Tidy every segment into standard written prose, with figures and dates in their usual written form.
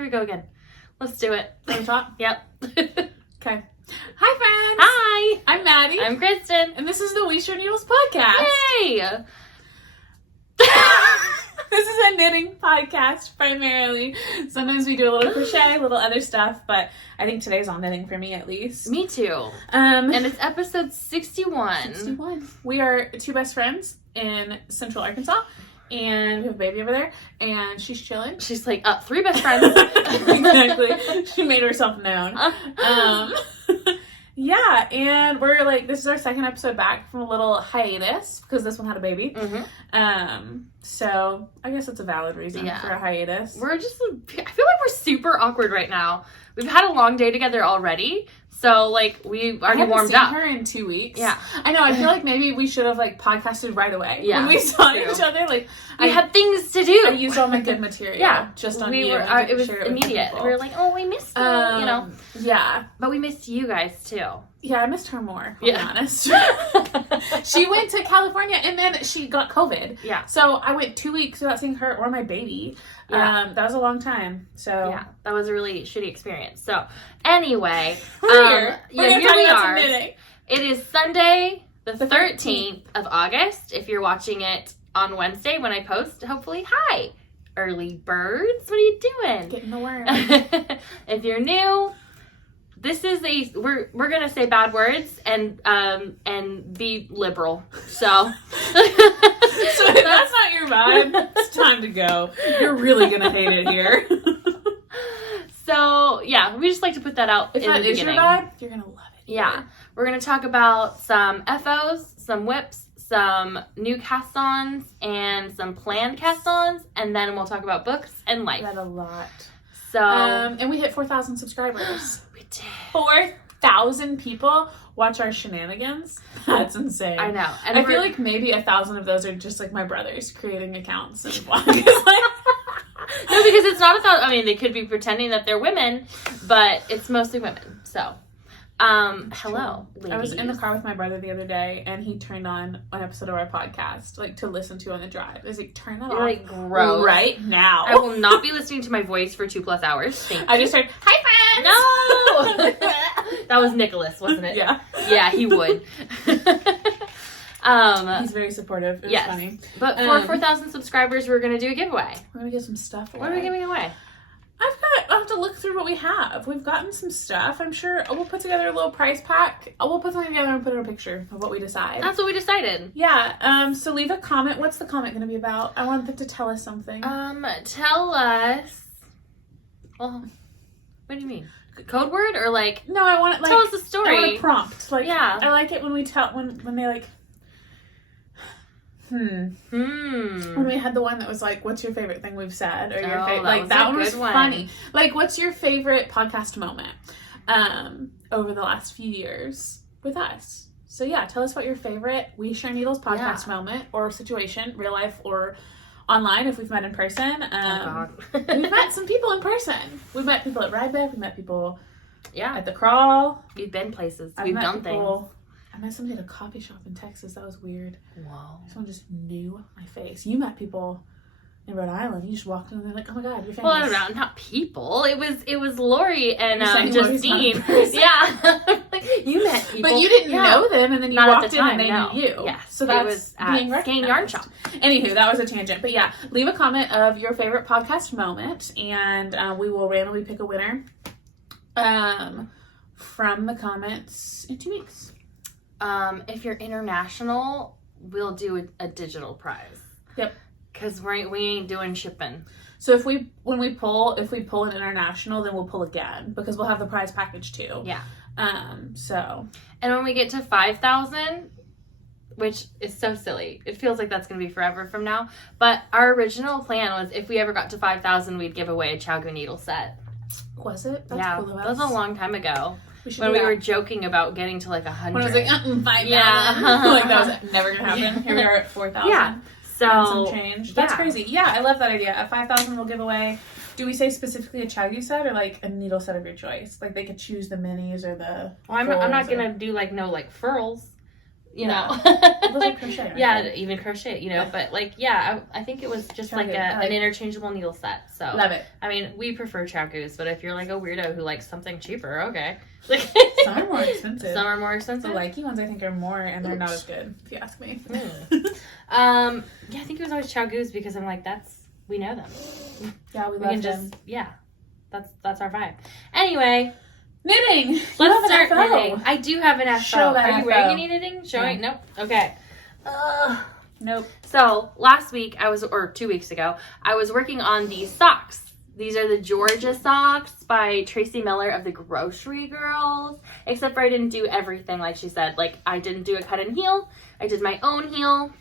Here we go again. Let's do it. Can we talk? Yep. Okay. Hi, friends. Hi. I'm Maddie. I'm Christen. And this is the We Share Needles podcast. Yay! This is a knitting podcast primarily. Sometimes we do a little crochet, a little other stuff, but I think today's all knitting for me at least. Me too. And it's episode 61. 61. We are two best friends in Central Arkansas, and we have a baby over there, and she's chilling. She's like, three best friends. Exactly. She made herself known. Yeah, and we're like, this is our second episode back from a little hiatus because this one had a baby. Mm-hmm. So I guess it's a valid reason for a hiatus. I feel like we're super awkward right now. We've had a long day together already. So, like, we already warmed up. I haven't seen her in 2 weeks. Yeah. I know. I feel like maybe we should have, like, podcasted right away. Yeah. When we saw each other. Like, we had things to do. I used all my good material. Just on you. It was immediate. We were like, oh, we missed you, you know. Yeah. But we missed you guys, too. Yeah, I missed her more, to be honest. She went to California, and then she got COVID. Yeah. So I went 2 weeks without seeing her or my baby. Yeah. That was a long time. So yeah, that was a really shitty experience. So anyway, here we are. It is Sunday, the 13th of August. If you're watching it on Wednesday when I post, hopefully, hi, early birds. What are you doing? Getting the worm. If you're new, this is we're gonna say bad words and be liberal. So. So if that's not your vibe, it's time to go. You're really gonna hate it here. So yeah, we just like to put that out. If that is your vibe, you're gonna love it. Yeah, we're gonna talk about some FOs, some whips, some new cast-ons, and some planned cast-ons, and then we'll talk about books and life. That's a lot. So and we hit 4,000 subscribers. We did. 4,000 people watch our shenanigans. That's insane. I know. And I feel like maybe 1,000 of those are just like my brothers creating accounts and vlogging. No, because it's not 1,000. I mean, they could be pretending that they're women, but it's mostly women. So, hello, ladies. I was in the car with my brother the other day, and he turned on an episode of our podcast, like, to listen to on the drive. I was like, turn that off like, gross. Right now. I will not be listening to my voice for 2+ hours. Thank you. I just heard, hi, friends! No! That was Nicholas, wasn't it? Yeah. Yeah, he would. He's very supportive. It was funny. But for 4,000 subscribers, we're going to do a giveaway. We're going to get some stuff away. What are we giving away? I'll have to look through what we have. We've gotten some stuff. I'm sure we'll put together a little prize pack. We'll put something together and put in a picture of what we decide. That's what we decided. Yeah. So leave a comment. What's the comment going to be about? I want them to tell us something. Tell us. Well, what do you mean? Code word or like? No, I want it like. Tell us the story. I want a prompt. Like, yeah. I like it when we tell when they like. When we had the one that was like, "What's your favorite thing we've said?" Or your favorite, like that one was funny. Like, what's your favorite podcast moment over the last few years with us? So yeah, tell us what your favorite We Share Needles podcast moment or situation, real life or online, if we've met in person. We've met some people in person. We've met people at Ryback. We met people at the crawl. We've been places. We've done things. I met somebody at a coffee shop in Texas. That was weird. Whoa. Someone just knew my face. You met people in Rhode Island. You just walked in and they're like, oh my God, you're famous. Well, I don't know, not people. It was Lori and Justine. Yeah. Like, you met people. But you didn't know them, and then you walked in and they knew you. Yeah. So that's being recognized. Yarn Shop. Anywho, that was a tangent. But yeah, leave a comment of your favorite podcast moment, and we will randomly pick a winner from the comments in 2 weeks. If you're international, we'll do a digital prize. Yep. Because we ain't doing shipping. So if we pull an international, then we'll pull again because we'll have the prize package too. Yeah. So. And when we get to 5,000, which is so silly, it feels like that's gonna be forever from now. But our original plan was if we ever got to 5,000, we'd give away a Chagu needle set. Was it? That's cool of us. That was a long time ago. When we were joking about getting to like 100. When I was like, 5,000. Like that was never gonna happen. Here we are at 4,000. Yeah. So some change. That's crazy. Yeah, I love that idea. At 5,000, we'll give away. Do we say specifically a Chagu set or like a needle set of your choice? Like they could choose the minis or the. Well, I'm not gonna do like no like furls. you know. Like crochet, yeah, even crochet, you know. But like, yeah, I think it was just like an interchangeable needle set. So love it. I mean, we prefer Chagoos, but if you're like a weirdo who likes something cheaper, okay. Like some are more expensive. Some are more expensive. The Likey ones I think are more, and they're not as good, if you ask me. Yeah, I think it was always Chagoos because I'm like, we know them. Yeah, we love them. That's our vibe. Anyway. Knitting! Let's start knitting. I do have an FO. Are you wearing any knitting? Showing? Yeah. Nope. Okay. Nope. So, last week, or 2 weeks ago, I was working on these socks. These are the Georgia socks by Tracie Millar of the Grocery Girls. Except for I didn't do everything like she said. Like, I didn't do a cut and heel. I did my own heel.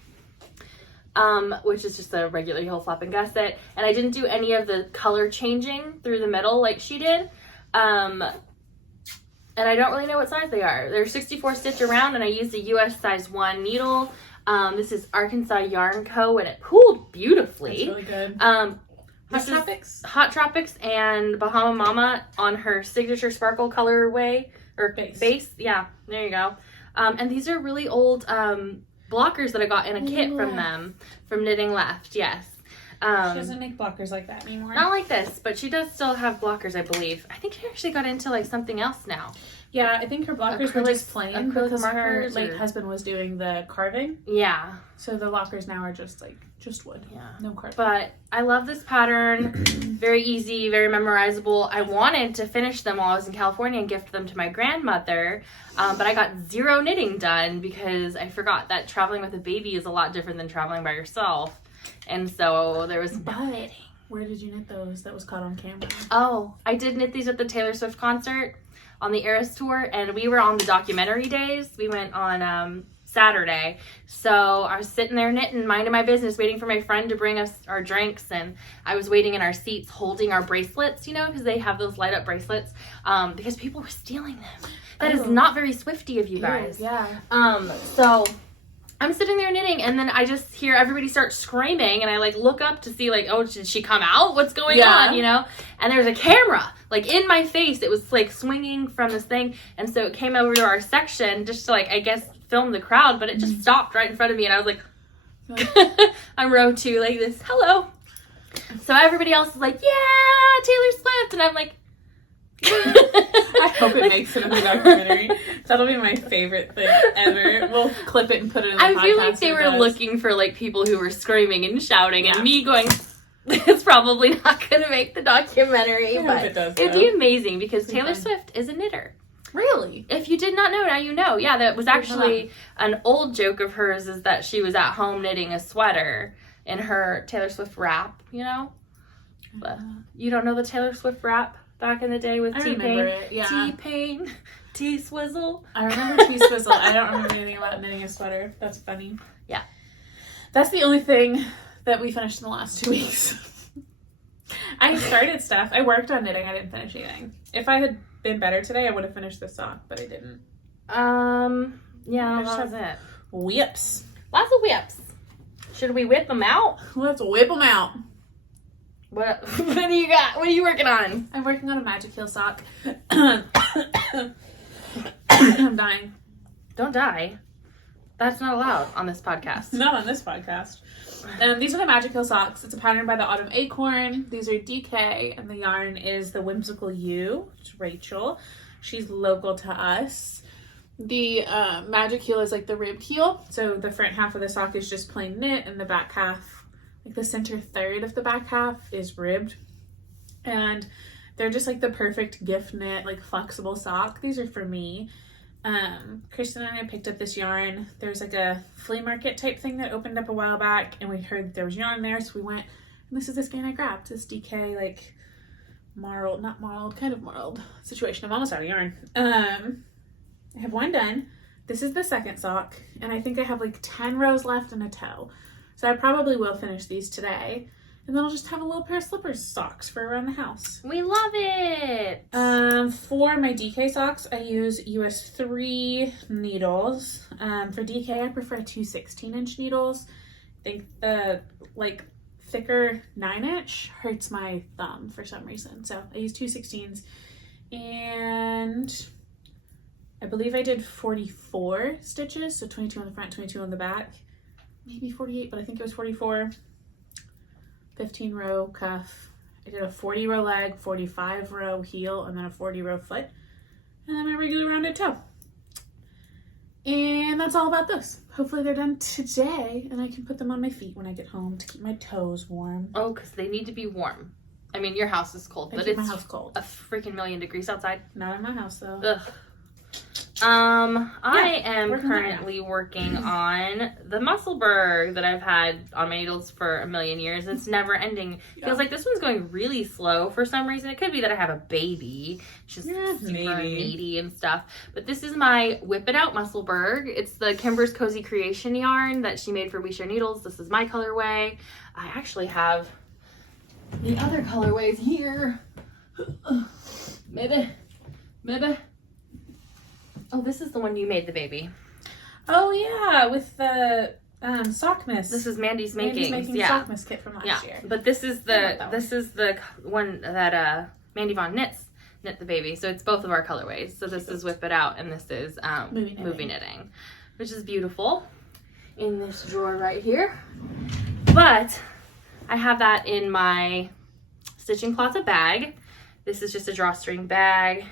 Which is just a regular heel flap and gusset. And I didn't do any of the color changing through the middle like she did. And I don't really know what size they are. They're 64 stitch around, and I used a US size 1 needle. This is Arkansas Yarn Co., and it pooled beautifully. That's really good. Hot Tropics and Bahama Mama on her signature sparkle colorway, or base. Yeah, there you go. And these are really old blockers that I got in a kit from them, from Knitting Left, yes. She doesn't make blockers like that anymore. Not like this, but she does still have blockers, I believe. I think she actually got into like something else now. Yeah, I think her blockers were just plain because markers her late husband was doing the carving. Yeah. So the lockers now are just wood. Yeah. No carving. But I love this pattern. Very easy, very memorizable. I wanted to finish them while I was in California and gift them to my grandmother, but I got 0 knitting done because I forgot that traveling with a baby is a lot different than traveling by yourself. And so there was no knitting. Where did you knit those that was caught on camera? Oh, I did knit these at the Taylor Swift concert on the Eras tour, and we were on the documentary days. We went on Saturday. So I was sitting there knitting, minding my business, waiting for my friend to bring us our drinks, and I was waiting in our seats holding our bracelets, you know, because they have those light up bracelets, because people were stealing them. That is not very Swifty of you guys. Yeah. So I'm sitting there knitting, and then I just hear everybody start screaming, and I like look up to see like, oh, did she come out? What's going on? You know? And there's a camera like in my face. It was like swinging from this thing, and so it came over to our section just to like, I guess, film the crowd, but it just stopped right in front of me, and I was like, I'm row 2 like this. Hello. So everybody else is like, yeah, Taylor Swift, and I'm like. I hope it makes it in the documentary. That'll be my favorite thing ever. We'll clip it and put it in the podcast. I feel like they were looking for like people who were screaming and shouting, and me going, it's probably not going to make the documentary, but it does, it'd be amazing because Taylor Swift is a knitter. Really? If you did not know, now you know. Yeah, that was actually an old joke of hers, is that she was at home knitting a sweater in her Taylor Swift wrap, you know? But you don't know the Taylor Swift wrap? Back in the day with T-Pain. Yeah. T-Pain. T-Swizzle. I remember T-Swizzle. I don't remember anything about knitting a sweater. That's funny. Yeah. That's the only thing that we finished in the last 2 weeks. I started stuff. I worked on knitting. I didn't finish anything. If I had been better today, I would have finished this sock, but I didn't. Yeah, that was it. Whips. Lots of whips. Should we whip them out? Let's whip them out. What do you got? What are you working on? I'm working on a Magic Heel sock. I'm dying. Don't die. That's not allowed on this podcast. Not on this podcast. These are the Magic Heel socks. It's a pattern by the Autumn Acorn. These are DK, and the yarn is the Whimsical U, which is Rachel. She's local to us. The Magic Heel is like the ribbed heel. So the front half of the sock is just plain knit, and the back half, like the center third of the back half, is ribbed. And they're just like the perfect gift knit, like flexible sock. These are for me. Christen and I picked up this yarn. There's like a flea market type thing that opened up a while back, and we heard there was yarn there, so we went, and this is the skein I grabbed. This DK like not marled, kind of marled situation. I'm almost out of yarn. I have one done. This is the second sock, and I think I have like 10 rows left and a toe. So I probably will finish these today, and then I'll just have a little pair of slippers socks for around the house. We love it! For my DK socks, I use US 3 needles. For DK, I prefer 2 16-inch needles. I think the like thicker 9-inch hurts my thumb for some reason. So I use 2 16s. And I believe I did 44 stitches, so 22 on the front, 22 on the back. Maybe 48, but I think it was 44. 15 row cuff. I did a 40 row leg, 45 row heel, and then a 40 row foot. And then my regular rounded toe. And that's all about those. Hopefully they're done today, and I can put them on my feet when I get home to keep my toes warm. Oh, because they need to be warm. I mean, your house is cold, but it's my house cold. A freaking million degrees outside. Not in my house, though. Ugh. I am currently working on the Musselburgh that I've had on my needles for a million years. It's never ending. Feels like this one's going really slow for some reason. It could be that I have a baby. She's super needy and stuff. But this is my Whip It Out Musselburgh. It's the Kimber's Cozy Creation yarn that she made for We Share Needles. This is my colorway. I actually have the other colorways here. Maybe. Oh, this is the one you made the baby. Oh yeah, with the sock mist. This is Mandy's making. Mandy's making sock mist kit from last year. But this is the one that Mandy Vaughn knit the baby. So it's both of our colorways. So this is Whip It Out, and this is movie knitting, which is beautiful. In this drawer right here. But I have that in my Stitching Closet bag. This is just a drawstring bag.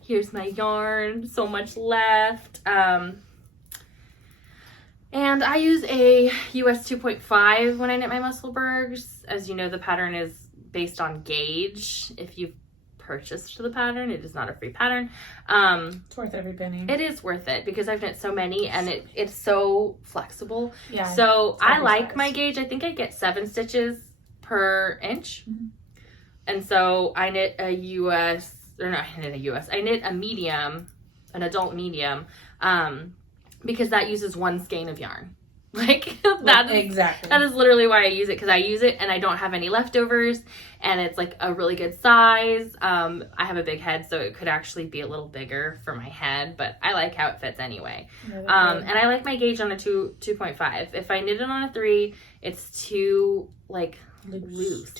Here's my yarn, so much left. And I use a US 2.5 when I knit my Musselburghs. As you know, the pattern is based on gauge. If you've purchased the pattern, it is not a free pattern. It's worth every penny. It is worth it because I've knit so many and it's so flexible. Yeah. So I like my gauge. I think I get 7 stitches per inch. Mm-hmm. And so I knit a I knit a medium, an adult medium, because that uses 1 skein of yarn. Like that is literally why I use it, because I use it and I don't have any leftovers, and it's like a really good size. I have a big head, so it could actually be a little bigger for my head, but I like how it fits anyway. And I like my gauge on a 2.5. If I knit it on a 3, it's too like loose.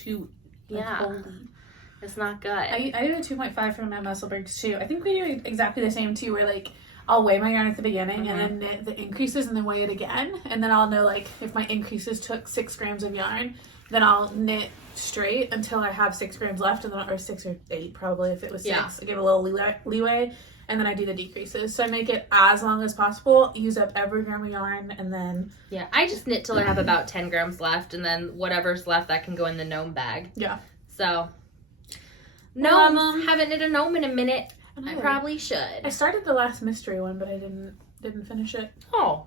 It's not good. I do a 2.5 for my Musselburghs too. I think we do exactly the same too, where like I'll weigh my yarn at the beginning and then knit the increases and then weigh it again. And then I'll know like if my increases took 6 grams of yarn, then I'll knit straight until I have 6 grams left, and then, or 6 or 8 probably if it was 6. I give a little leeway, and then I do the decreases. So I make it as long as possible, use up every gram of yarn, and then... Yeah, I just knit till I have about 10 grams left, and then whatever's left, that can go in the gnome bag. Yeah. So... Gnomes. Haven't knit a gnome in a minute. I probably should. I started the last mystery one, but I didn't finish it. Oh.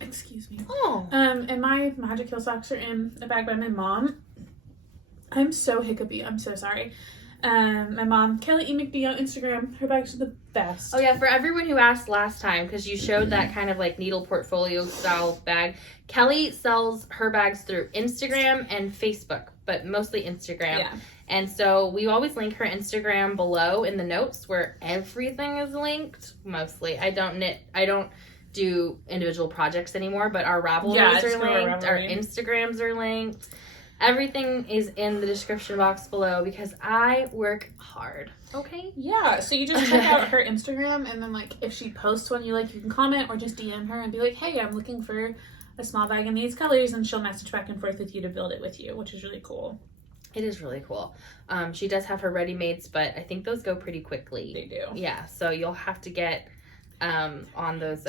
Excuse me. Oh. And my Magic Heel socks are in a bag by my mom. I'm so hiccupy. I'm so sorry. My mom, Kelly E. McBee on Instagram, her bags are the best. Oh yeah, for everyone who asked last time, because you showed that kind of like needle portfolio style bag, Kelly sells her bags through Instagram and Facebook, but mostly Instagram. Yeah. And so we always link her Instagram below in the notes where everything is linked. Mostly. I don't do individual projects anymore, but our Ravelries are linked. Our Instagrams are linked. Everything is in the description box below because I work hard. Okay? Yeah, so you just check out her Instagram, and then like if she posts one you like, you can comment or just DM her and be like, hey, I'm looking for a small bag in these colors, and she'll message back and forth with you to build it with you, which is really cool. It is really cool. She does have her ready-mades, but I think those go pretty quickly. They do. Yeah, so you'll have to get on those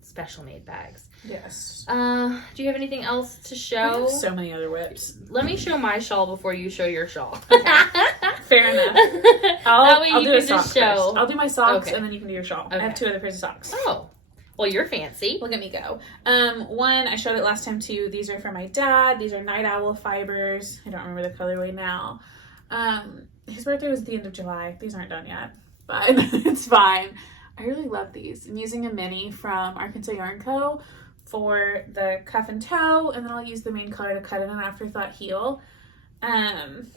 special made bags. Yes. Do you have anything else to show? I have so many other whips. Let me show my shawl before you show your shawl. Okay. Fair enough. I'll do a sock just show. First. I'll do my socks, and then you can do your shawl. Okay. I have 2 other pairs of socks. Oh. Well, you're fancy. Look at me go. One, I showed it last time too. These are for my dad. These are Night Owl fibers. I don't remember the colorway now. His birthday was at the end of July. These aren't done yet, but it's fine. I really love these. I'm using a mini from Arkansas Yarn Co. for the cuff and toe, and then I'll use the main color to cut in an afterthought heel. And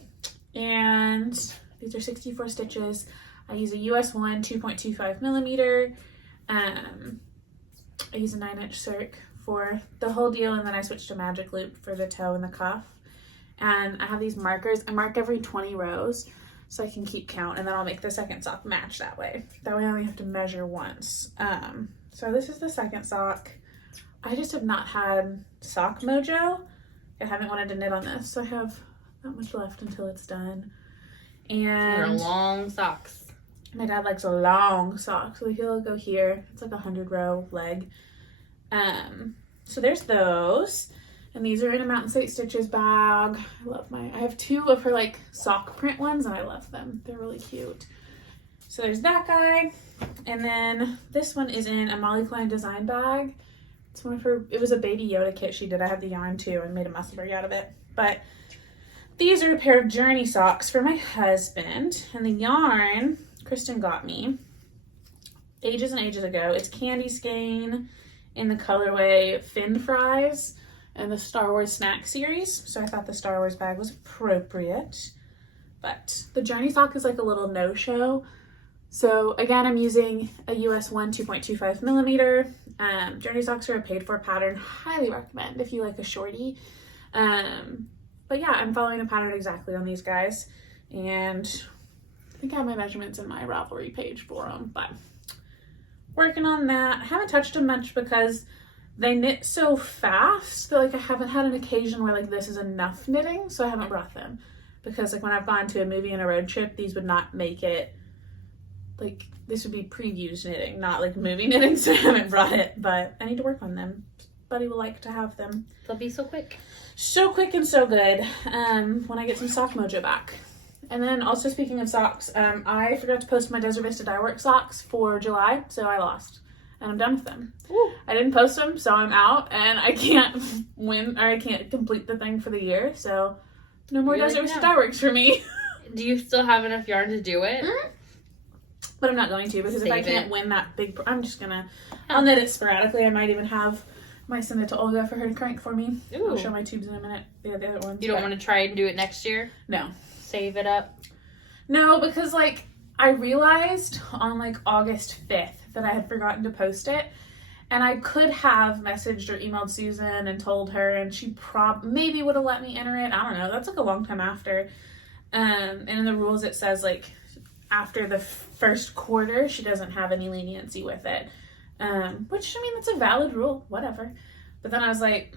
these are 64 stitches. I use a US 1 2.25 millimeter. I use a 9-inch circ for the whole deal, and then I switched to magic loop for the toe and the cuff. And I have these markers. I mark every 20 rows. so I can keep count, and then I'll make the second sock match that way. That way I only have to measure once. So this is the second sock. I just have not had sock mojo. I haven't wanted to knit on this, so I have not much left until it's done. And they're long socks. My dad likes a long sock, so he'll go here. It's like a 100-row leg. So there's those. And these are in a Mountain State Stitches bag. I have 2 of her like sock print ones, and I love them. They're really cute. So there's that guy. And then this one is in a Molly Klein design bag. It's one of her, it was a Baby Yoda kit she did. I have the yarn too. I made a Musselburgh out of it. But these are a pair of Journey socks for my husband. And the yarn Christen got me ages and ages ago. It's Candy Skein in the colorway Fin Fries and the Star Wars snack series. So I thought the Star Wars bag was appropriate. But the Journey sock is like a little no-show. So again, I'm using a US 1 2.25 millimeter. Journey socks are a paid for pattern. Highly recommend if you like a shorty. But yeah, I'm following the pattern exactly on these guys. And I think I have my measurements in my Ravelry page for them, but working on that. I haven't touched them much because they knit so fast that like I haven't had an occasion where like this is enough knitting, so I haven't brought them. Because like when I've gone to a movie and a road trip, these would not make it. Like, this would be previews knitting, not like movie knitting, so I haven't brought it, but I need to work on them. Buddy will like to have them. They'll be so quick. So quick and so good when I get some sock mojo back. And then also speaking of socks, I forgot to post my Desert Vista dye work socks for July, so I lost. And I'm done with them. Ooh. I didn't post them, so I'm out, and I can't win, or I can't complete the thing for the year, so no more Desert Vista dye works for me. Do you still have enough yarn to do it? Mm-hmm. But I'm not going to, because if I can't win that big, I'm just gonna, I'll knit it sporadically. I might even send it to Olga for her to crank for me. Ooh. I'll show my tubes in a minute. The other ones. You don't want to try and do it next year? No. Save it up? No, because like, I realized on like August 5th that I had forgotten to post it. And I could have messaged or emailed Susan and told her, and she maybe would have let me enter it. I don't know. That's like a long time after. And in the rules it says like, after the first quarter, she doesn't have any leniency with it. Which, I mean, it's a valid rule, whatever. But then I was like,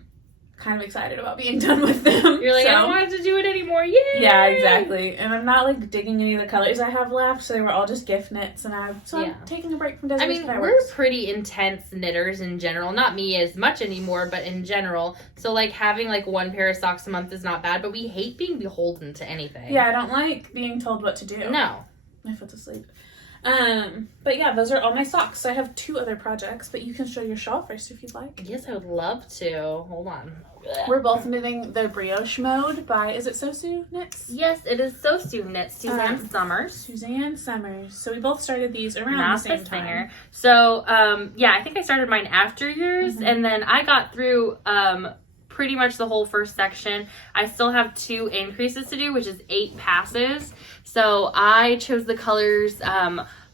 kind of excited about being done with them. You're like, I don't want to do it anymore, yay! Yeah, exactly. And I'm not like digging any of the colors I have left, so they were all just gift knits, and I'm taking a break from Desert Vista. We're pretty intense knitters in general. Not me as much anymore, but in general. So like having like one pair of socks a month is not bad, but we hate being beholden to anything. Yeah, I don't like being told what to do. No. My foot's asleep. But yeah, those are all my socks. So I have 2 other projects, but you can show your shawl first if you'd like. Yes, I would love to. Hold on. We're both knitting the Brioche mode by, is it Sosu Knits? Yes, it is Sosu Knits. Suzanne Summers. Suzanne Summers. So we both started these around the same time. So, yeah, I think I started mine after yours, and then I got through pretty much the whole first section. I still have 2 increases to do, which is 8 passes. So I chose the colors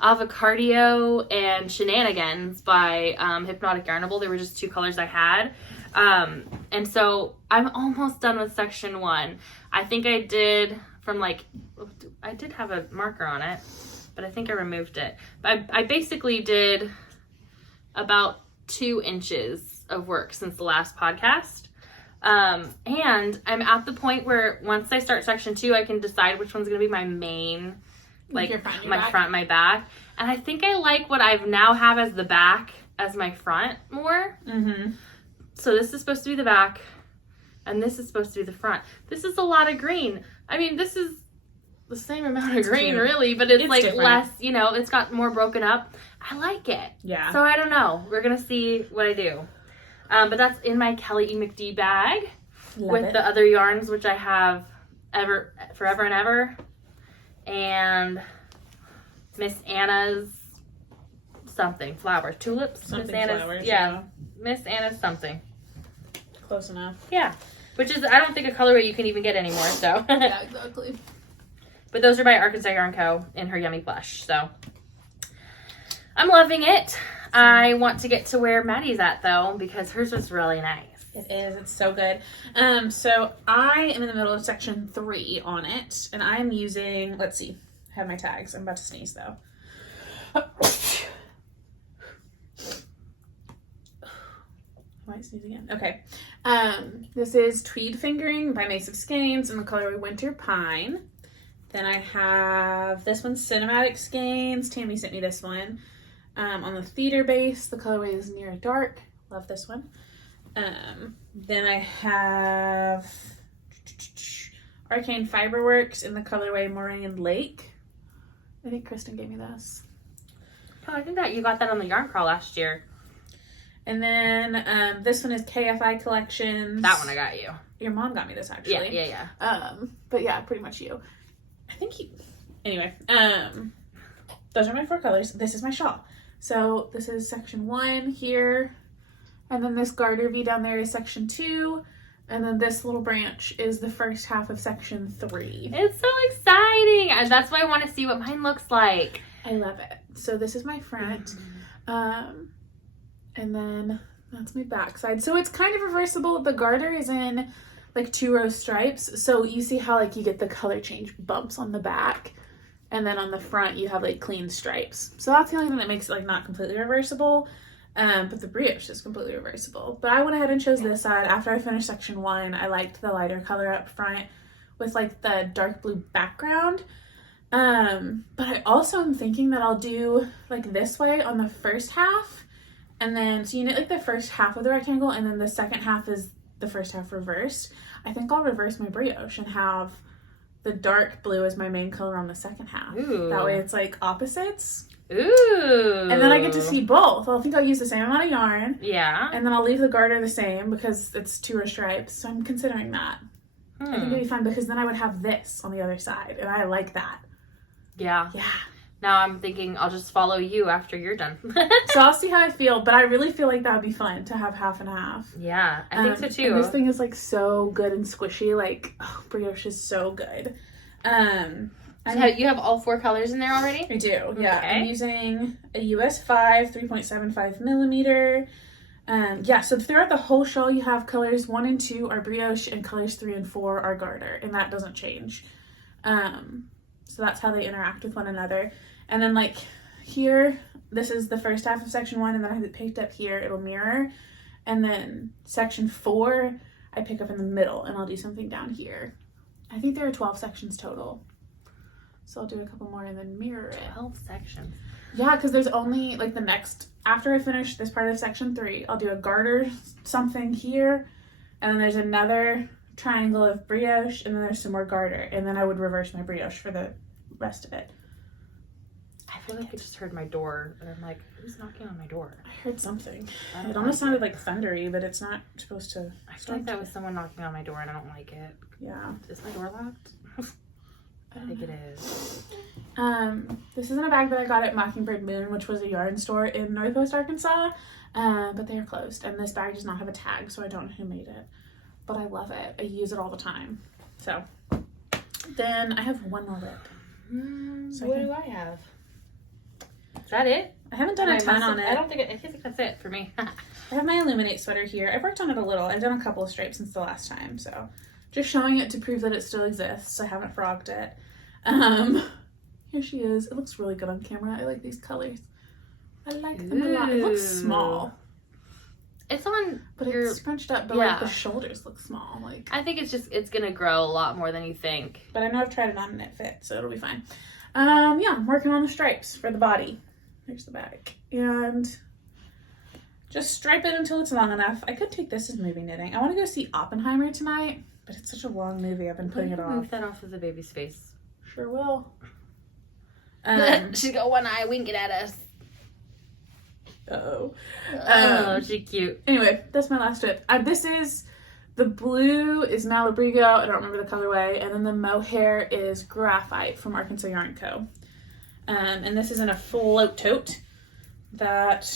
Avocardio and Shenanigans by Hypnotic Yarnable. They were just 2 colors I had. And so I'm almost done with section 1. I think I did from like, I did have a marker on it, but I think I removed it. But I basically did about 2 inches of work since the last podcast. And I'm at the point where once I start section 2, I can decide which one's going to be my main, like my front, my back. And I think I like what I've now have as the back as my front more. Mm-hmm. So this is supposed to be the back, and this is supposed to be the front. This is a lot of green. I mean, this is the same amount of green, really, but it's like different. Less, you know, it's got more broken up. I like it. Yeah. So I don't know. We're going to see what I do. But that's in my Kelly E. McD bag with the other yarns, which I have forever and ever. And Miss Anna's something. Flowers. Tulips? Something Miss Anna's, flowers. Yeah. Miss Anna's something. Close enough. Yeah. Which is, I don't think a colorway you can even get anymore, so. Yeah, exactly. But those are by Arkansas Yarn Co. in her Yummy Plush, so. I'm loving it. I want to get to where Maddie's at, though, because hers was really nice. It is. It's so good. So I am in the middle of section 3 on it, and I am using, let's see, have my tags. I'm about to sneeze though. Might sneeze again. Okay. This is Tweed Fingering by Mace of Skeins in the colorway Winter Pine. Then I have this one, Cinematic Skeins. Tammy sent me this one. On the theater base, the colorway is Near Dark. Love this one. Then I have Arcane Fiberworks in the colorway Moraine Lake. I think Christen gave me this. Oh, I think that you got that on the yarn crawl last year. And then this one is KFI Collections. That one I got you. Your mom got me this, actually. Yeah. But yeah, pretty much you. I think anyway, those are my 4 colors. This is my shawl. So this is section 1 here. And then this garter V down there is section 2. And then this little branch is the first half of section 3. It's so exciting. And that's why I want to see what mine looks like. I love it. So this is my front. And then that's my back side. So it's kind of reversible. The garter is in like 2-row stripes. So you see how like you get the color change bumps on the back. And then on the front you have like clean stripes. So that's the only thing that makes it like not completely reversible. But the brioche is completely reversible. But I went ahead and chose this side. After I finished section 1, I liked the lighter color up front with like the dark blue background. But I also am thinking that I'll do like this way on the first half. And then, so you knit like the first half of the rectangle and then the second half is the first half reversed. I think I'll reverse my brioche and have the dark blue as my main color on the second half. Ooh. That way it's like opposites. Ooh. And then I get to see both. I think I'll use the same amount of yarn. Yeah. And then I'll leave the garter the same because it's 2-row stripes. So I'm considering that. I think it'd be fun because then I would have this on the other side. And I like that. Yeah. Yeah. Now I'm thinking I'll just follow you after you're done. So I'll see how I feel, but I really feel like that would be fun to have half and half. Yeah, I think so too. And this thing is like so good and squishy. Like, oh, brioche is so good. So you have all 4 colors in there already? I do, yeah. Okay. I'm using a US 5, 3.75 millimeter. Yeah, so throughout the whole shawl you have colors 1 and 2 are brioche and colors 3 and 4 are garter, and that doesn't change. So that's how they interact with one another. And then like here, this is the first half of section 1, and then I have it picked up here, it'll mirror. And then section 4, I pick up in the middle, and I'll do something down here. I think there are 12 sections total. So I'll do a couple more and then mirror it. 12 sections. Yeah, because there's only like the next, after I finish this part of section 3, I'll do a garter something here, and then there's another triangle of brioche, and then there's some more garter, and then I would reverse my brioche for the rest of it. I feel like I just heard my door, and I'm like, who's knocking on my door? I heard something. It almost sounded like thundery, but it's not supposed to. I feel like that was someone knocking on my door, and I don't like it. Yeah. Is my door locked? I think it is. This is in a bag that I got at Mockingbird Moon, which was a yarn store in Northwest Arkansas, but they are closed, and this bag does not have a tag, so I don't know who made it, but I love it. I use it all the time. So then I have one more lip. So what do I have? Is that it? I haven't done a ton on it. I think that's it for me. I have my Illuminate sweater here. I've worked on it a little. I've done a couple of stripes since the last time, so just showing it to prove that it still exists. I haven't frogged it. Here she is. It looks really good on camera. I like these colors. I like them a lot. It looks small. It's on, but it's scrunched up. But like the shoulders look small. Like I think it's gonna grow a lot more than you think. But I know I've tried it on and it fits, so it'll be fine. Yeah, I'm working on the stripes for the body. Here's the back, and just stripe it until it's long enough. I could take this as movie knitting. I want to go see Oppenheimer tonight, but it's such a long movie. I've been putting it off. Move that off of the baby's face. Sure will. She's got one eye winking at us. Oh, she's cute. Anyway, that's my last strip. This is, the blue is Malabrigo, I don't remember the colorway, and then the mohair is Graphite from Arkansas Yarn Co. And this is in a float tote that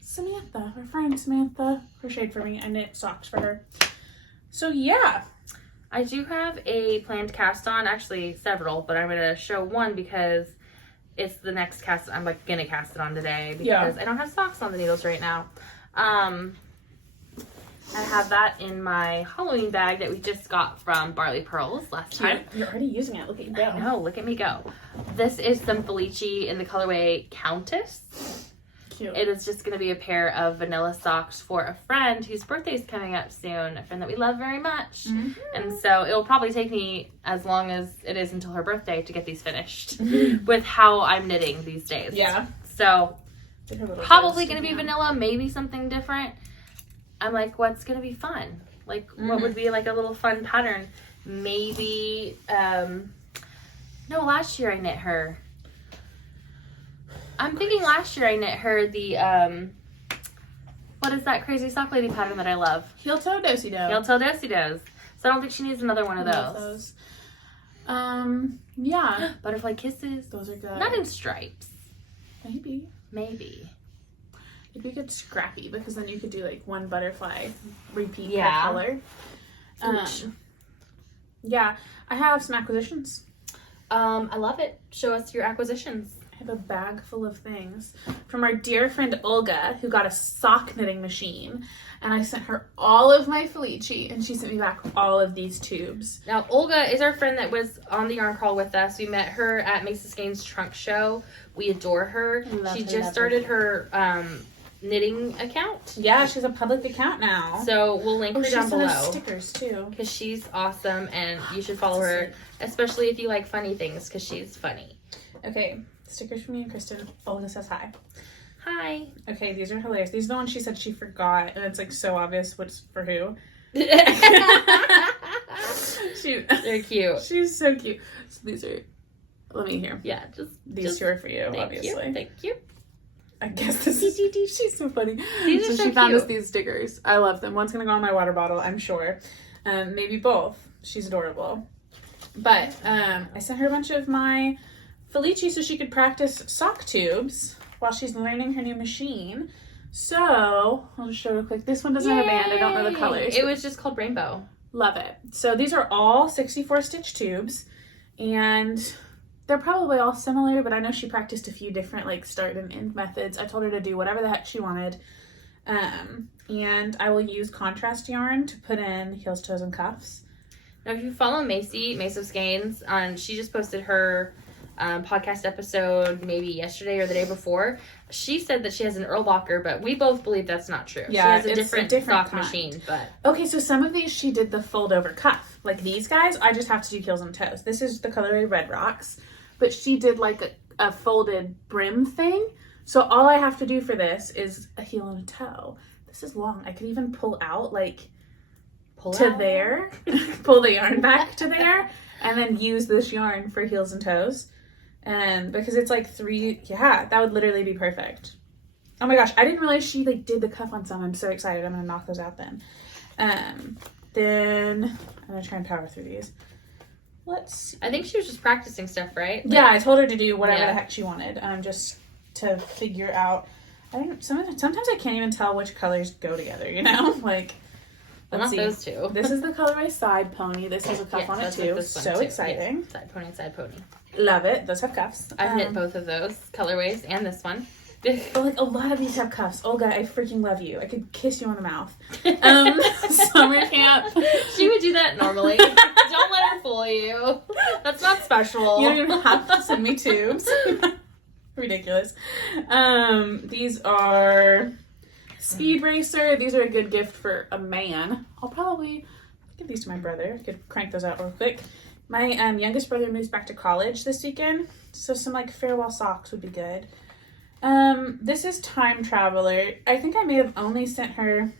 Samantha, our friend Samantha, crocheted for me. I knit socks for her. So yeah. I do have a planned cast on, actually several, but I'm gonna show one because it's the next cast. I'm like gonna cast it on today because I don't have socks on the needles right now. I have that in my Halloween bag that we just got from Barley Pearls last time. You're already using it. Look at you go. I know, look at me go. This is some Felici in the colorway Countess. Cute. It is just going to be a pair of vanilla socks for a friend whose birthday is coming up soon, a friend that we love very much. Mm-hmm. And so it'll probably take me as long as it is until her birthday to get these finished with how I'm knitting these days. Yeah. So probably going to be vanilla, maybe something different. I'm like, what's going to be fun? Like, what would be like a little fun pattern? Maybe, no, last year I knit her. I'm thinking last year I knit her the, what is that crazy sock lady pattern that I love? Heel toe dosey do. Heel toe dosey dos. So I don't think she needs another one of those. Yeah. Butterfly kisses. Those are good. Not in stripes. Maybe. It'd be good scrappy because then you could do like one butterfly repeat per color. Yeah. I have some acquisitions. I love it. Show us your acquisitions. I have a bag full of things from our dear friend Olga, who got a sock knitting machine, and I sent her all of my Felici, and she sent me back all of these tubes. Now, Olga is our friend that was on the yarn crawl with us. We met her at Macy's Gaines Trunk Show. We adore her. She just started her knitting account. Yeah, she's a public account now. So we'll link her down below. Stickers too, because she's awesome, and you should follow her, especially if you like funny things, because she's funny. Okay. Stickers from me and Christen. Olga says hi. Hi. Okay, these are hilarious. These are the ones she said she forgot, and it's like so obvious what's for who. They're cute. She's so cute. So these are, let me hear. Yeah, just these two are for you, obviously. Thank you. I guess this is, she's so funny. These are so she found us these stickers. I love them. One's gonna go on my water bottle, I'm sure. Maybe both. She's adorable. But I sent her a bunch of my Felici so she could practice sock tubes while she's learning her new machine. So I'll just show real quick. This one doesn't have a band. I don't know the colors. It was just called Rainbow. Love it. So these are all 64 stitch tubes, and they're probably all similar, but I know she practiced a few different like start and end methods. I told her to do whatever the heck she wanted. And I will use contrast yarn to put in heels, toes, and cuffs. Now, if you follow Macy's Gaines, she just posted her podcast episode maybe yesterday or the day before. She said that she has an Erlbacher, but we both believe that's not true. Yeah, she has a different sock machine. But okay, so some of these she did the fold over cuff. Like these guys, I just have to do heels and toes. This is the colorway Red Rocks, but she did like a folded brim thing. So all I have to do for this is a heel and a toe. This is long. I could even pull out there, pull the yarn back to there, and then use this yarn for heels and toes. And because it's like that would literally be perfect. Oh my gosh, I didn't realize she like did the cuff on some. I'm so excited. I'm gonna knock those out then. Then I'm gonna try and power through these. I think she was just practicing stuff, right? Yeah, I told her to do whatever the heck she wanted. Just to figure out. Sometimes I can't even tell which colors go together. You know, like. Well, not those two. This is the colorway Side Pony. This has a cuff on it too. So exciting. Yes. Side Pony, Side Pony. Love it. Those have cuffs. I've knit both of those colorways and this one. But like a lot of these have cuffs. Olga, I freaking love you. I could kiss you on the mouth. Summer camp. She would do that normally. Don't let her fool you. That's not special. You don't even have to send me tubes. Ridiculous. These are Speed Racer. These are a good gift for a man. I'll probably give these to my brother. I could crank those out real quick. My youngest brother moves back to college this weekend, so some like farewell socks would be good. This is Time Traveler. I think I may have only sent her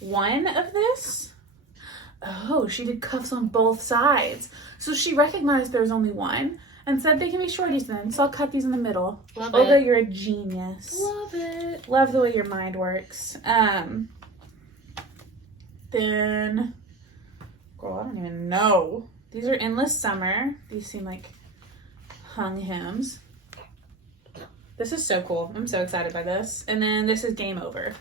one of this. Oh, she did cuffs on both sides. So she recognized there's only one and said they can be shorties then, so I'll cut these in the middle. Love Olga, it. you're a genius. Love it. Love the way your mind works. Then, girl, I don't even know. These are Endless Summer. These seem like hung hymns. This is so cool. I'm so excited by this. And then this is Game Over.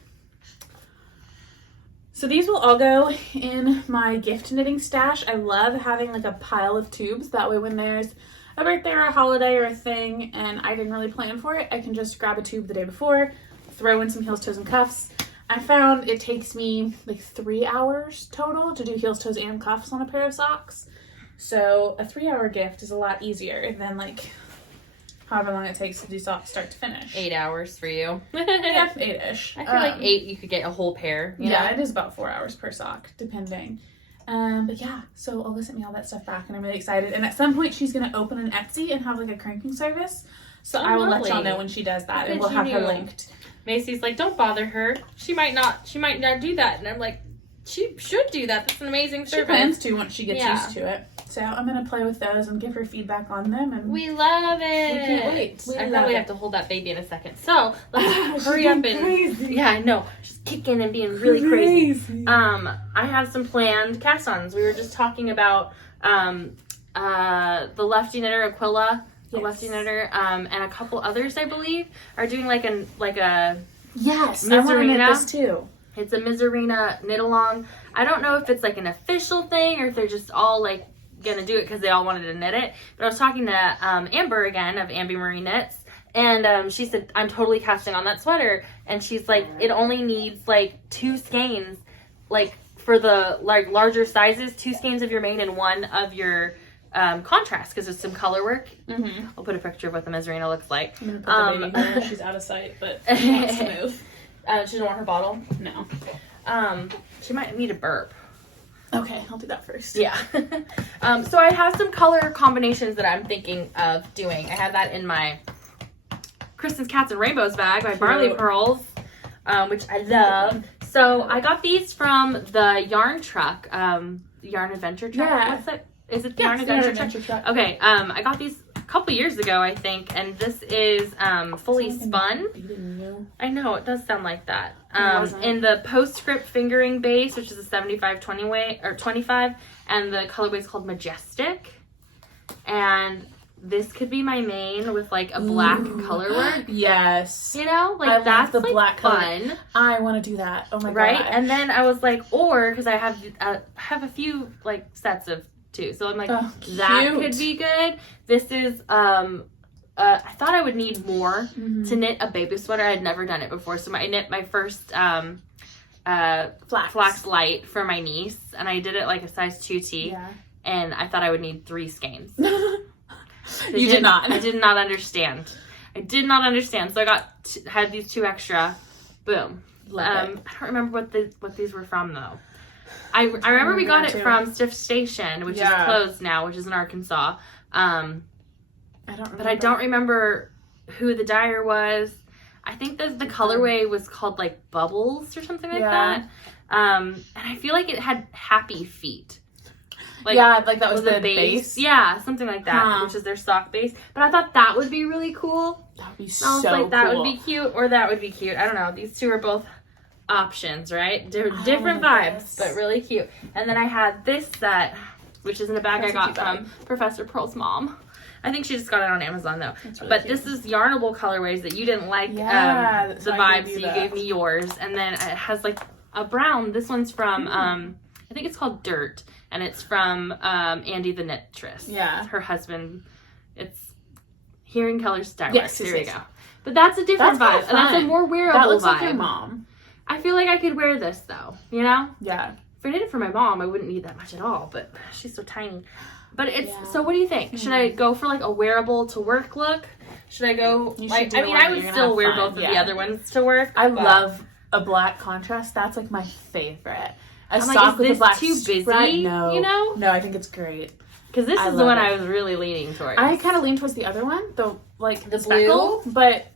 So these will all go in my gift knitting stash. I love having like a pile of tubes. That way when there's a birthday or a holiday or a thing and I didn't really plan for it, I can just grab a tube the day before, throw in some heels, toes, and cuffs. I found it takes me like 3 hours total to do heels, toes, and cuffs on a pair of socks. So a 3-hour gift is a lot easier than like however long it takes to do socks start to finish. 8 hours for you. Yeah, 8-ish. I feel like 8 you could get a whole pair. You know? It is about 4 hours per sock, depending. But yeah, so Olga sent me all that stuff back and I'm really excited. And at some point she's going to open an Etsy and have like a cranking service. So I will let y'all know when she does that and we'll have her linked. Macy's like, don't bother her. She might not do that. And I'm like, she should do that. That's an amazing service. She plans to once she gets used to it. So I'm going to play with those and give her feedback on them. And we love it. We can't wait. I probably have to hold that baby in a second. So let's hurry up and crazy. Yeah, I know. She's kicking and being really crazy. I have some planned cast-ons. We were just talking about the Lefty Knitter Aquila, the Lefty Knitter, and a couple others I believe are doing like a yes, I want to knit this too. It's a Mizzarina knit along. I don't know if it's like an official thing or if they're just all like gonna do it because they all wanted to knit it. But I was talking to Amber again of Ambi Marie Knits, and she said I'm totally casting on that sweater. And she's like, it only needs like 2 skeins, like for the like larger sizes, 2 skeins of your main and 1 of your contrast because it's some color work. Mm-hmm. I'll put a picture of what the Mizzarina looks like. I'm gonna put the baby here. She's out of sight, but she wants to move. She doesn't want her bottle? No. She might need a burp. Okay, I'll do that first. Yeah. So I have some color combinations that I'm thinking of doing. I have that in my Kristen's Cats and Rainbows bag by Barley Pearls, which I love. So I got these from the Yarn Truck, Yarn Adventure Truck. Yeah. What's that? Is it the Yarn Adventure Truck? Okay. I got these a couple years ago, I think, and this is fully spun. I know it does sound like that. In the postscript fingering base, which is a 75-20 weight or 25, and the colorway is called Majestic. And this could be my main with like a black color work. Yes. You know, like that's the like black fun. Color. I want to do that. Oh my god. Right? And then I was like, or because I have a few like sets of 2, so I'm like, that could be good. This is I thought I would need more to knit a baby sweater. I'd never done it before, so I knit my first flax light for my niece, and I did it like a size 2T. Yeah. And I thought I would need 3 skeins. You did not. I did not understand. So I had these 2 extra. Boom. I don't remember what these were from though. I remember we got it from Stiff Station, which is closed now, which is in Arkansas. But I don't remember who the dyer was. I think that the colorway was called like Bubbles or something like that. And I feel like it had happy feet. Like, like that was the base. Yeah, something like that, which is their sock base. But I thought that would be really cool. That would be so cool. I was like, that would be cute, or that would be cute. I don't know. These 2 are both options, right? Different vibes, but really cute. And then I had this set, which is in a bag I got from Professor Pearl's mom. I think she just got it on Amazon though. Really cute. This is Yarnable colorways that you didn't like the vibes, so you gave me yours. And then it has like a brown. This one's from I think it's called Dirt, and it's from Andy the Knittress. Yeah, her husband. It's Hearing Colors Star Wars. Here we go. But that's a different vibe, and that's a more wearable that looks vibe. Like your mom. I feel like I could wear this though. You know? Yeah. If I did it for my mom, I wouldn't need that much at all. But she's so tiny. But it's so. What do you think? Should I go for like a wearable to work look? Should I go? Like, I mean, I would still wear both of the other ones to work. I love a black contrast. That's like my favorite. A sock like, with a black too busy? stripe? No, you know? No, I think it's great. Because this is the one I was really leaning towards. I kind of lean towards the other one, the blue, speckle, but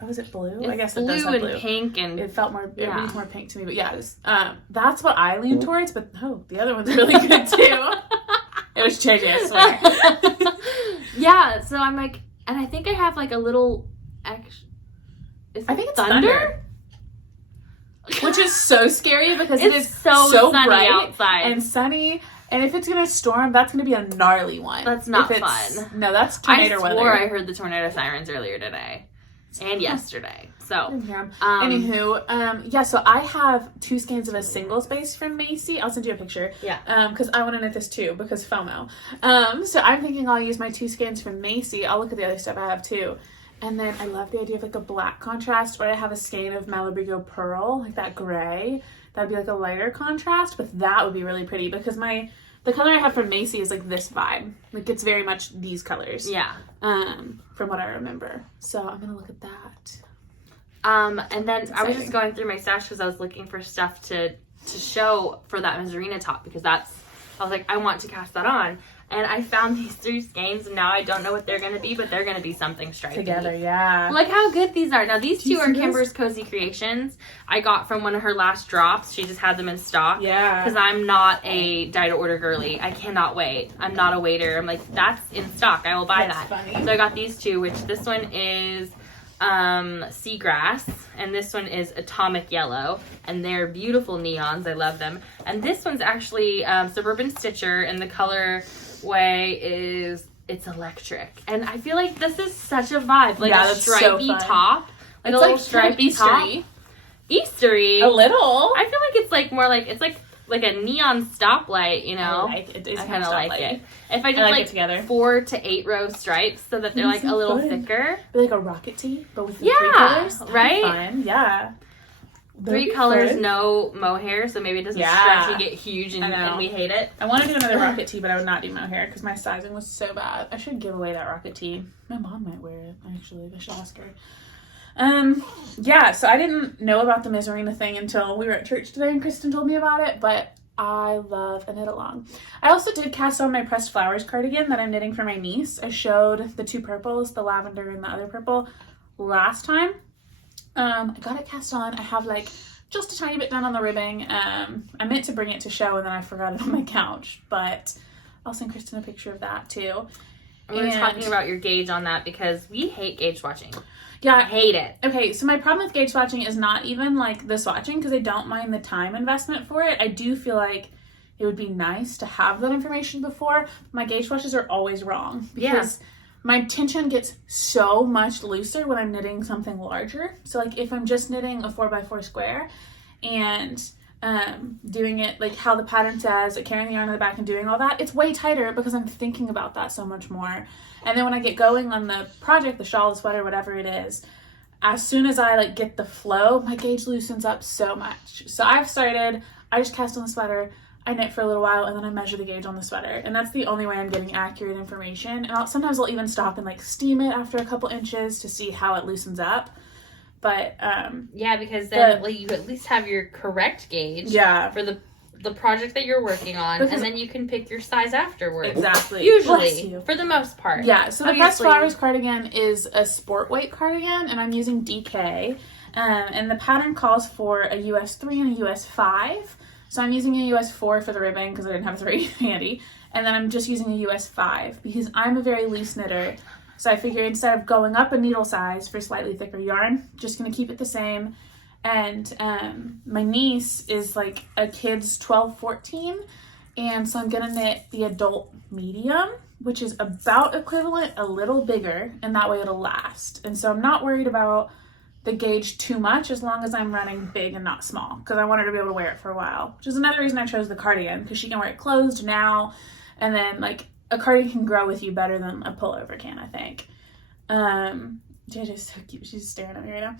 was it blue? It's I guess blue, it does have blue and pink, and it felt more. It was more pink to me, but that's what I lean towards. But the other one's really good too. It was JJ, I swear. Yeah, so I'm like, and I think I have like a little. I think it's Thunder. Which is so scary because it is so sunny bright outside and sunny. And if it's gonna storm, that's gonna be a gnarly one. That's not fun. No, that's tornado weather. I swore I heard the tornado sirens earlier today and yesterday. So, anywho, so I have 2 skeins of a single space from Macy. I'll send you a picture. Yeah. Because I want to knit this too because FOMO. So I'm thinking I'll use my 2 skeins from Macy. I'll look at the other stuff I have too. And then I love the idea of like a black contrast, or I have a skein of Malabrigo Pearl, like that gray. That'd be like a lighter contrast, but that would be really pretty because the color I have from Macy is like this vibe. Like it's very much these colors. Yeah. From what I remember. So I'm gonna look at that. And then I was just going through my stash because I was looking for stuff to show for that Miserina top because I was like, I want to cast that on. And I found these 3 skeins, and now I don't know what they're going to be, but they're going to be something stripy. Together, yeah. Look how good these are. Now, these 2 are Kimber's Cozy Creations. I got from one of her last drops. She just had them in stock. Yeah. Because I'm not a die-to-order girly. I cannot wait. I'm not a waiter. I'm like, that's in stock. I will buy that. Funny. So I got these 2, which this one is Seagrass, and this one is Atomic Yellow, and they're beautiful neons. I love them. And this one's actually Suburban Stitcher, and the color way is it's electric, and I feel like this is such a vibe, like a stripy top, like it's a little stripy top. Eastery, a little. I feel like it's like more like it's like a neon stoplight, you know. I kind of like it. If I did like it together. 4 to 8 row stripes, so that they're like a little thicker, like a rocket tee, but with the 3 colors, right? Fun. Yeah. 3 colors, no mohair, so maybe it doesn't stretch and get huge and we hate it. I want to do another rocket tee, but I would not do mohair because my sizing was so bad. I should give away that rocket tee. My mom might wear it, actually. I should ask her. Yeah, so I didn't know about the Miserina thing until we were at church today and Christen told me about it, but I love a knit along. I also did cast on my Pressed Flowers cardigan that I'm knitting for my niece. I showed the 2 purples, the lavender and the other purple, last time. I got it cast on. I have like just a tiny bit done on the ribbing. I meant to bring it to show and then I forgot it on my couch, but I'll send Christen a picture of that too. We were talking about your gauge on that because we hate gauge swatching. Yeah. I hate it. Okay, so my problem with gauge swatching is not even like the swatching because I don't mind the time investment for it. I do feel like it would be nice to have that information before. My gauge swatches are always wrong because my tension gets so much looser when I'm knitting something larger. So like if I'm just knitting a 4x4 square and doing it like how the pattern says, like carrying the yarn on the back and doing all that, it's way tighter because I'm thinking about that so much more. And then when I get going on the project, the shawl, the sweater, whatever it is, as soon as I like get the flow, my gauge loosens up so much. So I just cast on the sweater, I knit for a little while, and then I measure the gauge on the sweater. And that's the only way I'm getting accurate information. And sometimes I'll even stop and like steam it after a couple inches to see how it loosens up. But because then you at least have your correct gauge for the project that you're working on, and then you can pick your size afterwards. Exactly. Usually, for the most part. Yeah, so the Pressed Flowers cardigan is a sport weight cardigan, and I'm using DK. And the pattern calls for a US 3 and a US 5. So I'm using a US 4 for the ribbing because I didn't have a 3 handy. And then I'm just using a US 5 because I'm a very loose knitter. So I figured instead of going up a needle size for slightly thicker yarn, just going to keep it the same. And my niece is like a kid's 12, 14. And so I'm going to knit the adult medium, which is about equivalent, a little bigger. And that way it'll last. And so I'm not worried about the gauge too much as long as I'm running big and not small because I want her to be able to wear it for a while, which is another reason I chose the cardigan because she can wear it closed now, and then like a cardigan can grow with you better than a pullover can, I think. JJ's so cute. She's staring at me right now.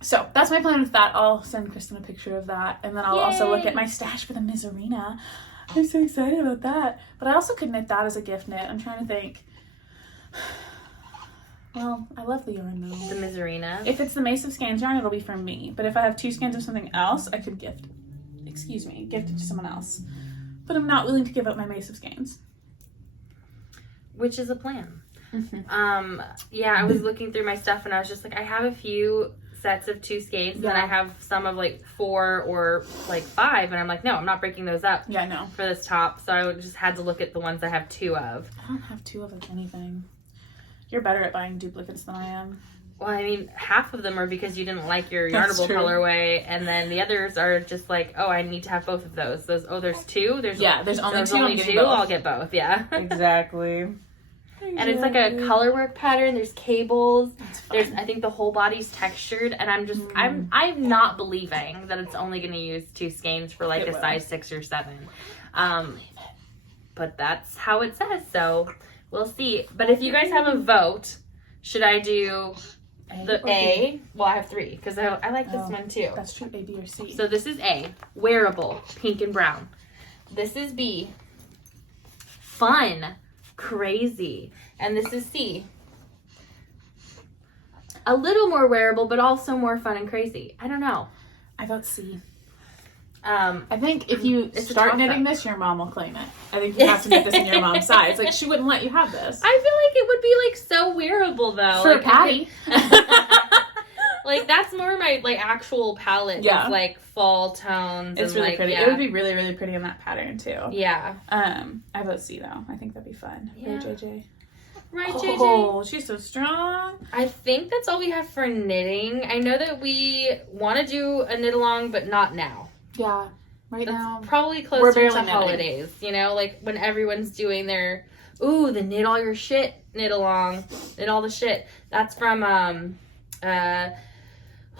So that's my plan with that. I'll send Christen a picture of that, and then I'll also look at my stash for the Miserina. I'm so excited about that. But I also could knit that as a gift knit. I'm trying to think. Well, I love the yarn though. The Miserina. If it's the Mace of Skeins yarn, it'll be for me. But if I have 2 skeins of something else, I could gift it to someone else. But I'm not willing to give up my Mace of Skeins. Which is a plan. Mm-hmm. I was looking through my stuff and I was just like, I have a few sets of 2 skeins, and then I have some of like 4 or like 5, and I'm like, no, I'm not breaking those up. Yeah, no. For this top, so I just had to look at the ones I have 2 of. I don't have 2 of like anything. You're better at buying duplicates than I am. Well, I mean, half of them are because you didn't like your Yarnable colorway, and then the others are just like, oh, I need to have both of those. There's 2. There's only 2. I'll get both. Yeah. Exactly. And it's like a color work pattern. There's cables. I think the whole body's textured, and I'm not believing that it's only going to use 2 skeins for like a size 6 or 7. But that's how it says. So we'll see. But if you guys have a vote, Should I do the A? Well, I have 3 because I like this one too. That's true. A, B, or C. So this is A, wearable, pink and brown. This is B, fun, crazy. And this is C, a little more wearable, but also more fun and crazy. I don't know. I vote C. I think if you start knitting this, your mom will claim it. I think you have to knit this in your mom's size. Like, she wouldn't let you have this. I feel like it would be, like, so wearable, though. For like, Patty. Like, that's more my, like, actual palette. Yeah. It's, like, fall tones. It's and, really like, pretty. Yeah. It would be really, really pretty in that pattern, too. Yeah. I vote C, though. I think that'd be fun. Yeah. Right, JJ? Right, JJ? Oh, she's so strong. I think that's all we have for knitting. I know that we want to do a knit-along, but not now. Yeah. Right now, probably closer to holidays, you know, like when everyone's doing their, the knit all your shit, knit along, knit all the shit. That's from,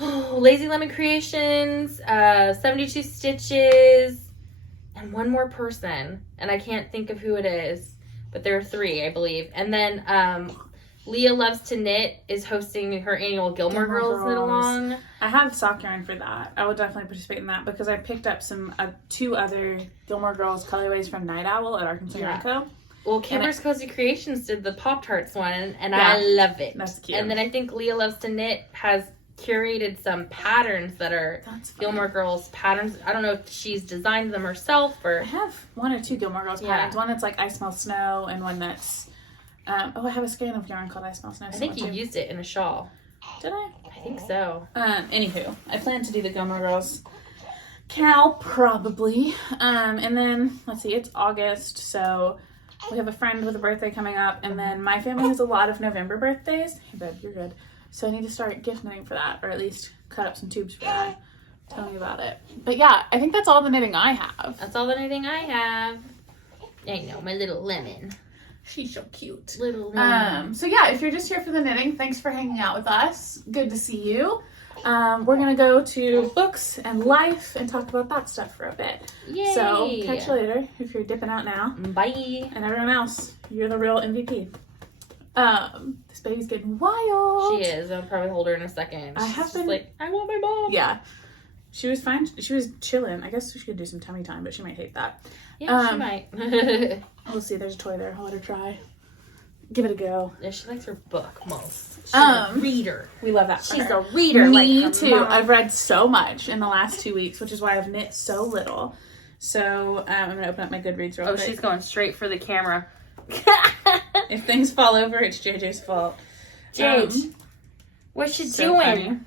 Lazy Lemon Creations, 72 Stitches, and one more person, and I can't think of who it is, but there are 3, I believe. And then, Leah Loves to Knit is hosting her annual Gilmore Girls knit along. I have sock yarn for that. I would definitely participate in that because I picked up some 2 other Gilmore Girls colorways from Night Owl at Arkansas Yarn Co. Well, Kimber's Cozy Creations did the Pop-Tarts one, and I love it. That's cute. And then I think Leah Loves to Knit has curated some patterns that are Gilmore Girls patterns. I don't know if she's designed them herself or... I have 1 or 2 Gilmore Girls patterns. One that's like I Smell Snow and one that's... I have a skein of yarn called I Smell Snow. I think you used it in a shawl. Did I? I think so. Anywho, I plan to do the Gilmore Girls KAL probably. And then, let's see, it's August, so we have a friend with a birthday coming up, and then my family has a lot of November birthdays. Hey, babe, you're good. So I need to start gift knitting for that, or at least cut up some tubes for that. Tell me about it. But yeah, I think that's all the knitting I have. That's all the knitting I have. I know, my little lemon. She's so cute. Little lemon. So yeah, if you're just here for the knitting, thanks for hanging out with us. Good to see you. We're gonna go to books and life and talk about that stuff for a bit. Yay. So catch you later if you're dipping out now. Bye. And everyone else, you're the real MVP. This baby's getting wild. She is. I'll probably hold her in a second. She's just like, I want my mom. Yeah. She was fine. She was chilling. I guess she could do some tummy time, but she might hate that. Yeah, she might. We'll see. There's a toy there. I'll let her try. Give it a go. Yeah, she likes her book most. She's a reader. We love that. She's a reader. Me too. Mom. I've read so much in the last 2 weeks, which is why I've knit so little. So I'm gonna open up my Goodreads real quick. She's going straight for the camera. If things fall over, it's JJ's fault. JJ, what's she doing? Funny.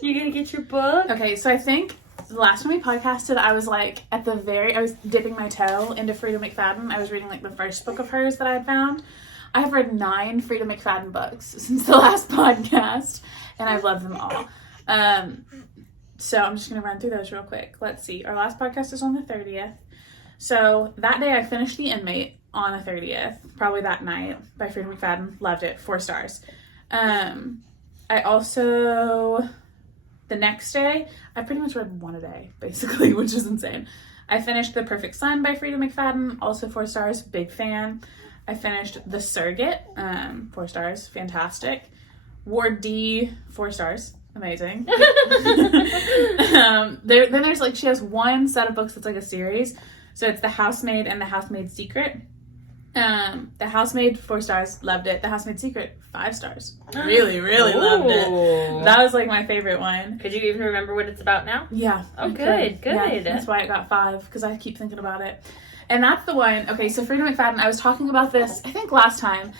You gonna get your book? Okay, so I think the last time we podcasted, I was like I was dipping my toe into Frida McFadden. I was reading like the first book of hers that I had found. I have read 9 Frida McFadden books since the last podcast, and I've loved them all. So I'm just gonna run through those real quick. Let's see. Our last podcast is on the 30th. So that day I finished The Inmate on the 30th, probably that night, by Frida McFadden. Loved it. 4 stars. I also, the next day, I pretty much read 1 a day, basically, which is insane. I finished The Perfect Son by Frida McFadden, also 4 stars, big fan. I finished The Surrogate, 4 stars, fantastic. Ward D, 4 stars, amazing. Then there's like, she has 1 set of books that's like a series. So it's The Housemaid and The Housemaid's Secret. The Housemaid, 4 stars, loved it. The Housemaid's Secret, 5 stars. Really, really loved it. That was like my favorite one. Could you even remember what it's about now? Yeah. Oh, good. Yeah, that's why it got 5, because I keep thinking about it. And that's the one. Okay, so Frida McFadden, I was talking about this, I think last time,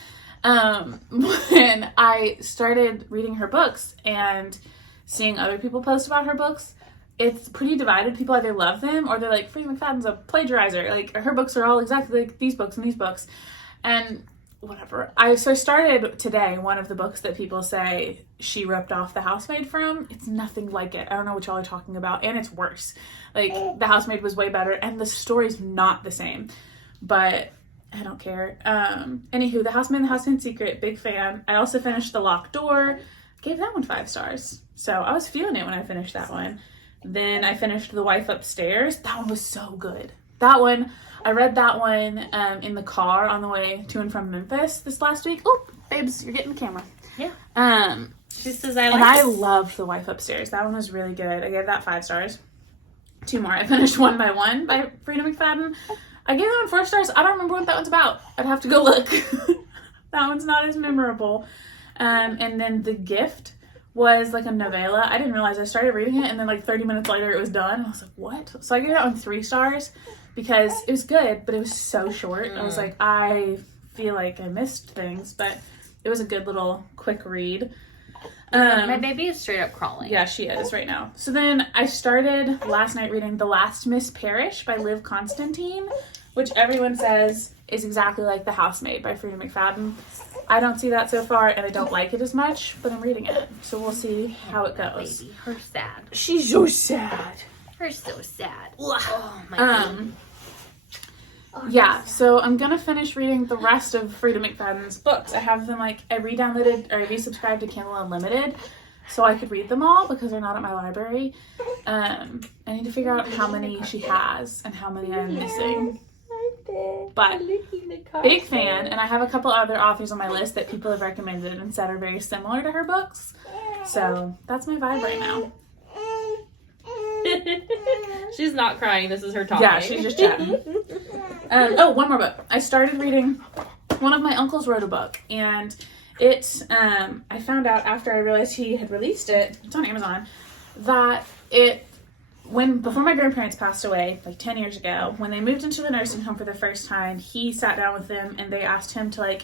when I started reading her books and seeing other people post about her books. It's pretty divided. People either love them or they're like, Frida McFadden's a plagiarizer. Like, her books are all exactly like these books and these books. And whatever. I started today one of the books that people say she ripped off The Housemaid from. It's nothing like it. I don't know what y'all are talking about. And it's worse. Like, The Housemaid was way better. And the story's not the same. But I don't care. Anywho, The Housemaid and the Housemaid's Secret, big fan. I also finished The Locked Door. Gave that one 5 stars. So I was feeling it when I finished that one. Then I finished The Wife Upstairs. That one was so good. That one, I read that one in the car on the way to and from Memphis this last week. Oh, babes, you're getting the camera. Yeah. She says I like and I loved The Wife Upstairs. That one was really good. I gave that 5 stars. 2 more. I finished One by One by Frida McFadden. I gave that one 4 stars. I don't remember what that one's about. I'd have to go look. That one's not as memorable. And then The Gift was like a novella. I didn't realize I started reading it, and then like 30 minutes later it was done. And I was like, what? So I gave that one 3 stars because it was good, but it was so short. I was like, I feel like I missed things, but it was a good little quick read. My baby is straight up crawling. Yeah, she is right now. So then I started last night reading The Last Miss Parrish by Liv Constantine, which everyone says is exactly like The Housemaid by Frida McFadden. I don't see that so far, and I don't like it as much, but I'm reading it. So we'll see how it goes. Baby, her sad. She's so sad. Her so sad. Oh, my baby. Yeah, so I'm gonna finish reading the rest of Frida McFadden's books. I have them I re-downloaded or resubscribed to Kindle Unlimited so I could read them all because they're not at my library. I need to figure out how many she has and how many I'm missing. But big fan, and I have a couple other authors on my list that people have recommended and said are very similar to her books. So that's my vibe right now. She's not crying. This is her talking. Yeah, she's just chatting. One more book. I started reading, one of my uncles wrote a book, and it, I found out after I realized he had released it, it's on Amazon, that before my grandparents passed away, like 10 years ago, when they moved into the nursing home for the first time, he sat down with them and they asked him to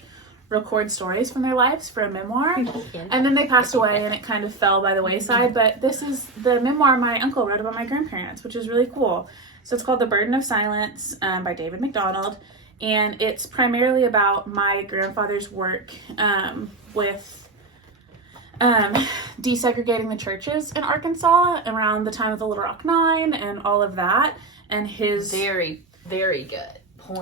record stories from their lives for a memoir. And then they passed away and it kind of fell by the wayside. But this is the memoir my uncle wrote about my grandparents, which is really cool. So it's called The Burden of Silence by David MacDonald. And it's primarily about my grandfather's work with desegregating the churches in Arkansas around the time of the Little Rock Nine and all of that. And his... Very, very good.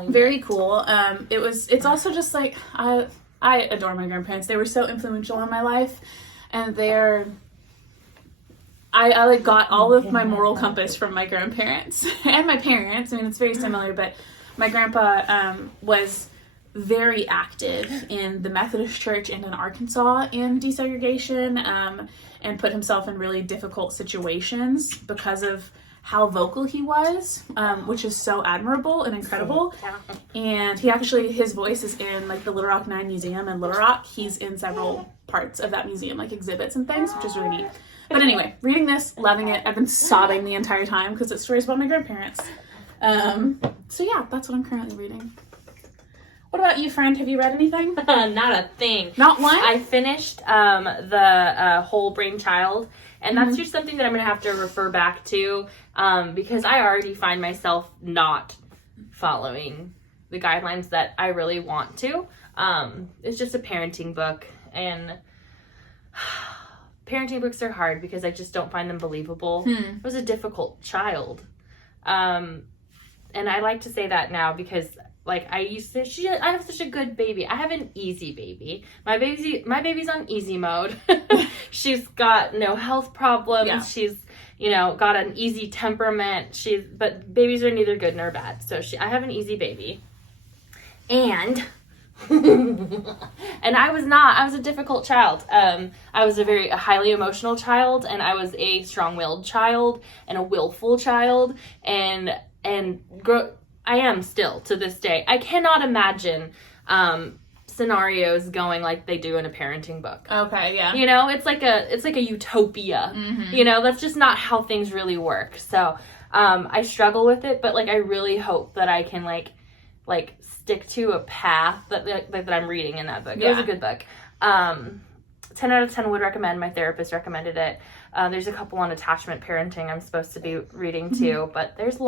Very cool. It's also just I adore my grandparents. They were so influential in my life, and I got all of my moral compass from my grandparents and my parents. I mean, it's very similar, but my grandpa was very active in the Methodist Church and in Arkansas in desegregation, and put himself in really difficult situations because of how vocal he was, which is so admirable and incredible. And his voice is in the Little Rock 9 Museum in Little Rock. He's in several parts of that museum, exhibits and things, which is really neat. But anyway, reading this, loving it. I've been sobbing the entire time because it's stories about my grandparents. So yeah, that's what I'm currently reading. What about you, friend? Have you read anything? Not a thing. Not one? I finished the Whole Brain Child, and that's just something that I'm going to have to refer back to because I already find myself not following the guidelines that I really want to. It's just a parenting book, and parenting books are hard because I just don't find them believable. I was a difficult child. And I like to say that now because I have such a good baby. I have an easy baby. My baby's on easy mode. She's got no health problems. Yeah. She's, got an easy temperament. But babies are neither good nor bad. So I have an easy baby. And and I was a difficult child. I was a highly emotional child, and I was a strong-willed child and a willful child, and I am still to this day. I cannot imagine scenarios going like they do in a parenting book. Okay, yeah. It's like a utopia. Mm-hmm. That's just not how things really work. So I struggle with it, but I really hope that I can stick to a path that I'm reading in that book. Yeah. It was a good book. 10 out of 10 would recommend. My therapist recommended it. There's a couple on attachment parenting I'm supposed to be reading too, but there's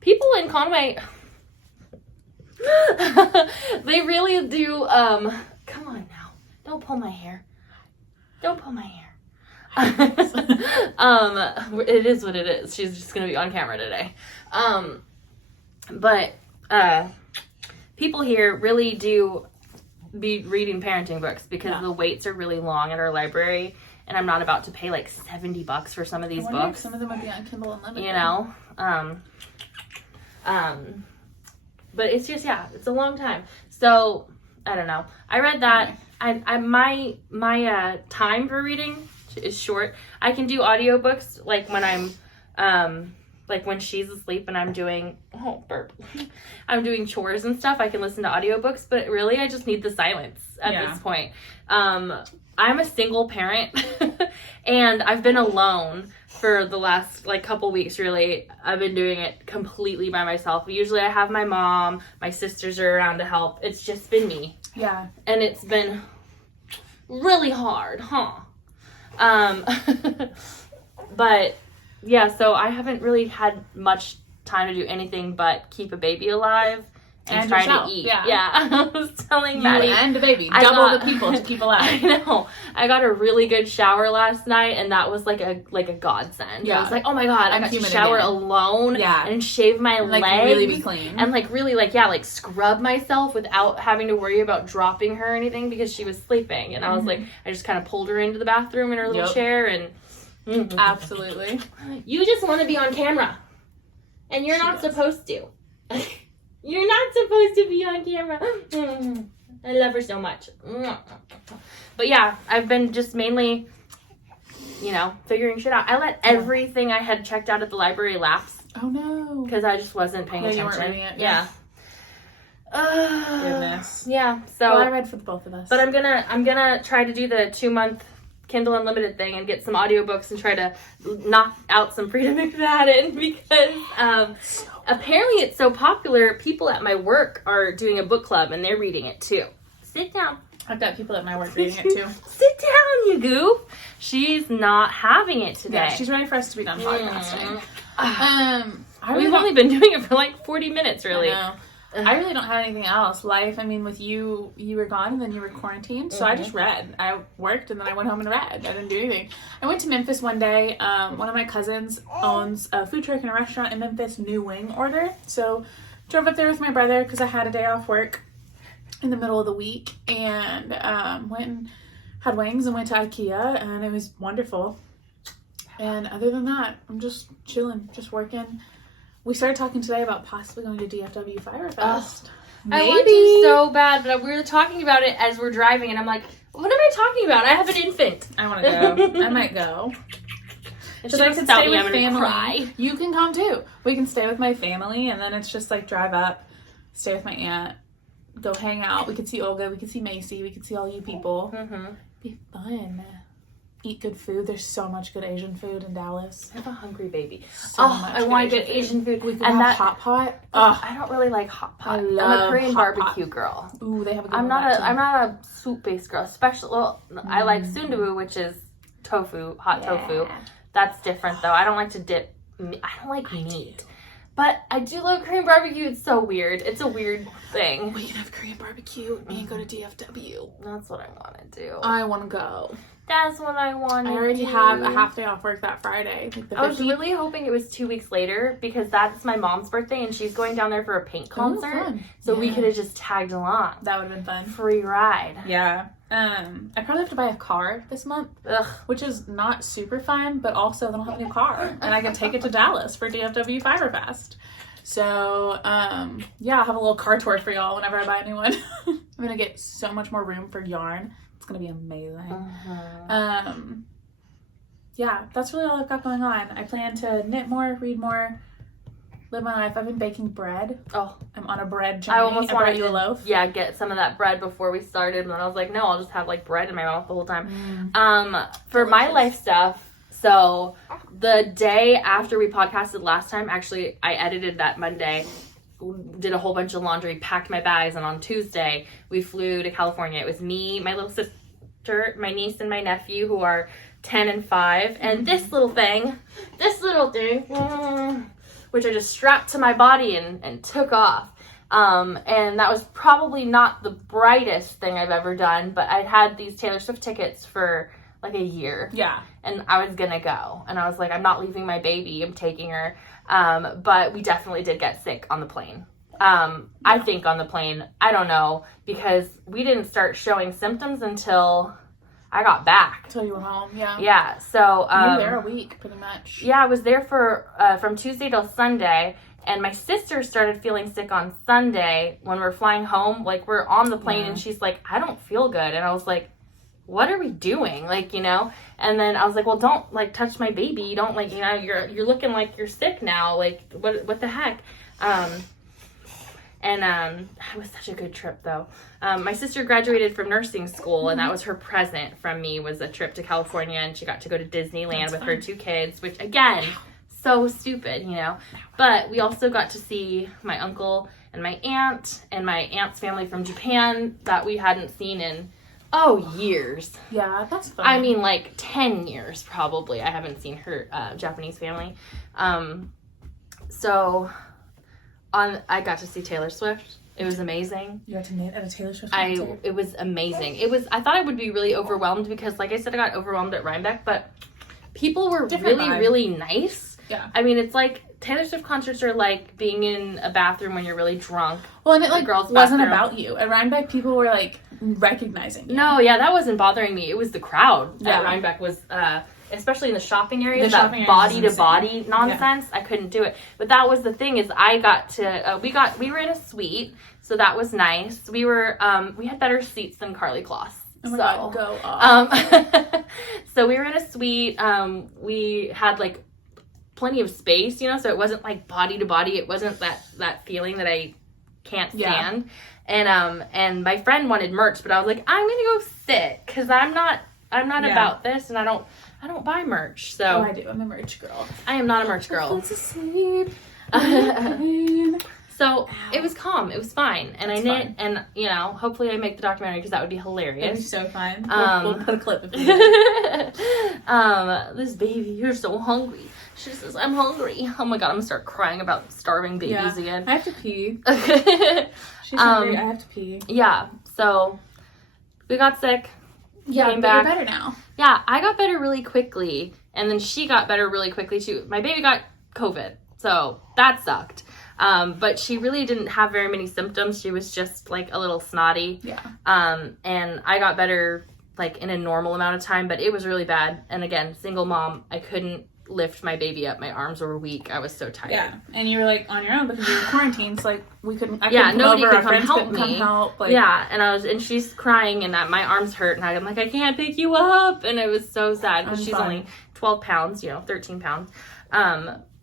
people in Conway, they really do, come on now, don't pull my hair. It is what it is. She's just going to be on camera today. But people here really do be reading parenting books because the waits are really long at our library, and I'm not about to pay $70 for some of these books. Some of them would be on Kindle Unlimited. But it's just, it's a long time. So I don't know. I read that. my time for reading is short. I can do audiobooks like when I'm like when she's asleep and I'm doing I'm doing chores and stuff. I can listen to audiobooks, but really I just need the silence at this point. I'm a single parent and I've been alone for the last like couple weeks. Really, I've been doing it completely by myself. Usually I have my mom, my sisters are around to help. It's just been me. Yeah. And it's been really hard, but yeah, so I haven't really had much time to do anything but keep a baby alive and try to eat. Yeah. I was telling Maddie. And a baby. Double the people to keep alive. I know. I got a really good shower last night, and that was like a godsend. Yeah. I was like, oh my God, I got to shower alone and shave my legs. Like really be clean. And like really like scrub myself without having to worry about dropping her or anything because she was sleeping. And I was like, I just kind of pulled her into the bathroom in her little chair and... Absolutely. You just want to be on camera. And you're not supposed to. You're not supposed to be on camera. I love her so much. But yeah, I've been just mainly, figuring shit out. I let everything I had checked out at the library lapse. Oh no. Because I just wasn't paying attention. You weren't reading it. Yeah. Goodness. Yeah. So I read for the both of us. But I'm gonna try to do the 2-month Kindle Unlimited thing and get some audiobooks and try to knock out some Frida McFadden because apparently it's so popular. People at my work are doing a book club and they're reading it too. Sit down. I've got people at my work reading it too. Sit down, you goof. She's not having it today. Yeah, she's ready for us to be done podcasting. We've only been doing it for like 40 minutes, really. I know. I really don't have anything else. Life, I mean, with you were gone and then you were quarantined, so I just read. I worked and then I went home and read. I didn't do anything. I went to Memphis one day. One of my cousins owns a food truck and a restaurant in Memphis, New Wing Order. So drove up there with my brother because I had a day off work in the middle of the week and went and had wings and went to IKEA and it was wonderful. And other than that, I'm just chilling, just working. We started talking today about possibly going to DFW Firefest. I want to so bad, but we were talking about it as we're driving, and I'm like, what am I talking about? I have an infant. I want to go. I might go. Because I can stay with family. Cry. You can come too. We can stay with my family, and then it's just like drive up, stay with my aunt, go hang out. We could see Olga. We could see Macy. We could see all you people. Be fun. Eat good food. There's so much good Asian food in Dallas. I have a hungry baby. I want to get Asian food. We can have hot pot. I don't really like hot pot. I'm a Korean barbecue girl. Ooh, they have a good I'm not a soup based girl. Especially, I like sundubu, which is tofu, hot tofu. That's different though. I don't like to dip. I don't like meat. But I do love Korean barbecue. It's so weird. It's a weird thing. We can have Korean barbecue and go to DFW. That's what I want to do. I want to go. That's what I want to do. I already have a half day off work that Friday. Like I was really hoping it was 2 weeks later because that's my mom's birthday and she's going down there for a paint concert. Fun. So we could have just tagged along. That would have been fun. Free ride. Yeah. I probably have to buy a car this month, which is not super fun, but also I don't have a new car and I can take it to Dallas for DFW Firefest. So, yeah, I'll have a little car tour for y'all whenever I buy a new one. I'm going to get so much more room for yarn. It's going to be amazing. Yeah, that's really all I've got going on. I plan to knit more, read more, live my life. I've been baking bread. I'm on a bread journey. I almost wanted you a loaf. Yeah, get some of that bread before we started. And then I was like, no, I'll just have like bread in my mouth the whole time. For my life stuff, so the day after we podcasted last time, actually, I edited that Monday, did a whole bunch of laundry, packed my bags, and on Tuesday, we flew to California. It was me, my little sister, my niece, and my nephew, who are 10 and 5, and this little thing, which I just strapped to my body and took off. And that was probably not the brightest thing I've ever done, but I'd had these Taylor Swift tickets for like a year. Yeah. And I was gonna go. And I was like, I'm not leaving my baby, I'm taking her. But we definitely did get sick on the plane. I think on the plane, I don't know, because we didn't start showing symptoms until I got back. Until you were home, yeah. Yeah, so... you were there a week, pretty much. Yeah, I was there for from Tuesday till Sunday, And my sister started feeling sick on Sunday when we're flying home. Like, we're on the plane, and she's like, I don't feel good. And I was like, what are we doing? Like, you know? And then I was like, well, don't, like, touch my baby. Don't, like, you know, you're looking like you're sick now. Like, what the heck? It was such a good trip, though. My sister graduated from nursing school, and that was her present from me, was a trip to California, and she got to go to Disneyland with her 2 kids, which, again, so stupid, you know. But we also got to see my uncle and my aunt's family from Japan that we hadn't seen in, years. Yeah, that's fun. I mean, like, 10 years, probably. I haven't seen her Japanese family. I got to see Taylor Swift. It was amazing. You got to knit at a Taylor Swift concert? It was amazing. I thought I would be really overwhelmed because, like I said, I got overwhelmed at Rhinebeck, but people were really nice. Yeah. I mean, it's like Taylor Swift concerts are like being in a bathroom when you're really drunk. Well, and it like wasn't about you. At Rhinebeck, people were like recognizing you. No, yeah, that wasn't bothering me. It was the crowd at Rhinebeck was, especially in the shopping area, that body to body nonsense. Yeah. I couldn't do it. But that was the thing is I got to, we were in a suite, so that was nice. We had better seats than Carly Kloss. Oh my God, go off. So we were in a suite. We had like plenty of space, you know, so it wasn't like body to body. It wasn't that feeling that I can't stand. Yeah. And my friend wanted merch, but I was like, I'm gonna go sit because I'm not about this, and I don't buy merch. So I do. I'm a merch girl. I am not a merch girl. Let's asleep. So it was calm. It was fine. And I knit, and, you know, hopefully I make the documentary because that would be hilarious. It'd be so fun. We'll put a clip of you. This baby, you're so hungry. She says, I'm hungry. Oh my God, I'm going to start crying about starving babies again. I have to pee. She's hungry. I have to pee. Yeah. So we got sick. Yeah, came back. You're better now. Yeah, I got better really quickly. And then she got better really quickly too. My baby got COVID. So that sucked. But she really didn't have very many symptoms. She was just like a little snotty. Yeah. And I got better like in a normal amount of time, but it was really bad. And again, single mom, I couldn't lift my baby up. My arms were weak. I was so tired. Yeah. And you were like on your own because you were quarantined. So like I couldn't nobody over, could come help me. Like, yeah. And she's crying and my arms hurt and I'm like, I can't pick you up. And it was so sad because she's only 12 pounds, 13 pounds.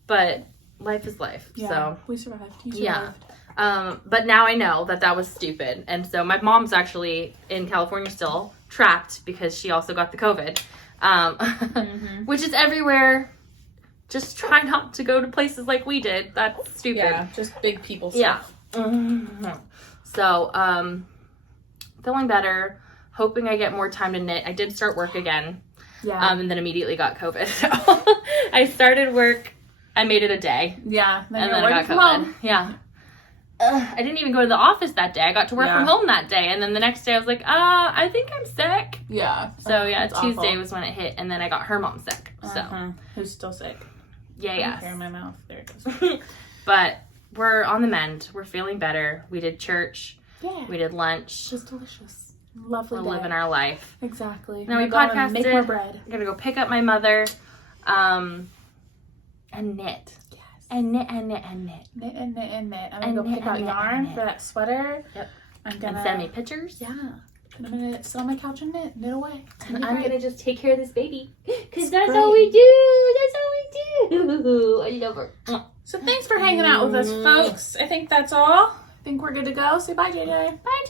But life is life. Yeah, so we survived. You survived. Yeah. But now I know that was stupid. And so my mom's actually in California still trapped because she also got the COVID. Which is everywhere. Just try not to go to places like we did. That's stupid. Yeah, just big people stuff. Yeah. Mm-hmm. So, feeling better. Hoping I get more time to knit. I did start work again. Yeah. And then immediately got COVID. So I started work. I made it a day. Yeah. Then I got COVID. Yeah. I didn't even go to the office that day. I got to work from home that day. And then the next day I was like, I think I'm sick. Yeah. So Tuesday awful. Was when it hit. And then I got her mom sick. So. Who's still sick? Yeah. Hair in my mouth. There it goes. But we're on the mend. We're feeling better. We did church. Yeah. We did lunch. Just delicious. Lovely. We're living our life. Exactly. Now we podcasted. Make more bread. I'm gonna go pick up my mother, and knit. Yes. And knit and knit and knit. Knit and knit and knit. I'm gonna go pick out yarn for that sweater. Yep. And send me pictures. Yeah. And I'm gonna sit on my couch and knit away. And I'm gonna just take care of this baby. Because that's all we do. That's all we do. I love her. So thanks for hanging out with us, folks. I think that's all. I think we're good to go. Say bye, JJ. Bye,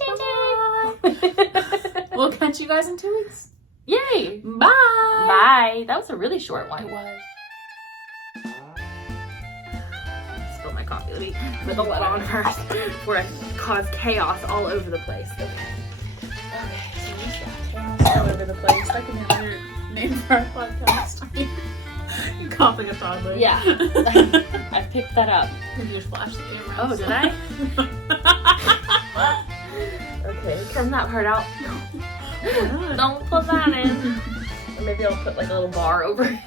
JJ. We'll catch you guys in 2 weeks. Yay. Bye. Bye. That was a really short one. It was. Spill my coffee. Let me put the lid on first before I cause chaos all over the place. Okay. All over the place. I can have your name for our podcast. You're coughing a toddler. Yeah. I picked that up. You just flashed the camera. Oh, did I? Okay, trim that part out. Don't put that in. Or maybe I'll put like a little bar over it.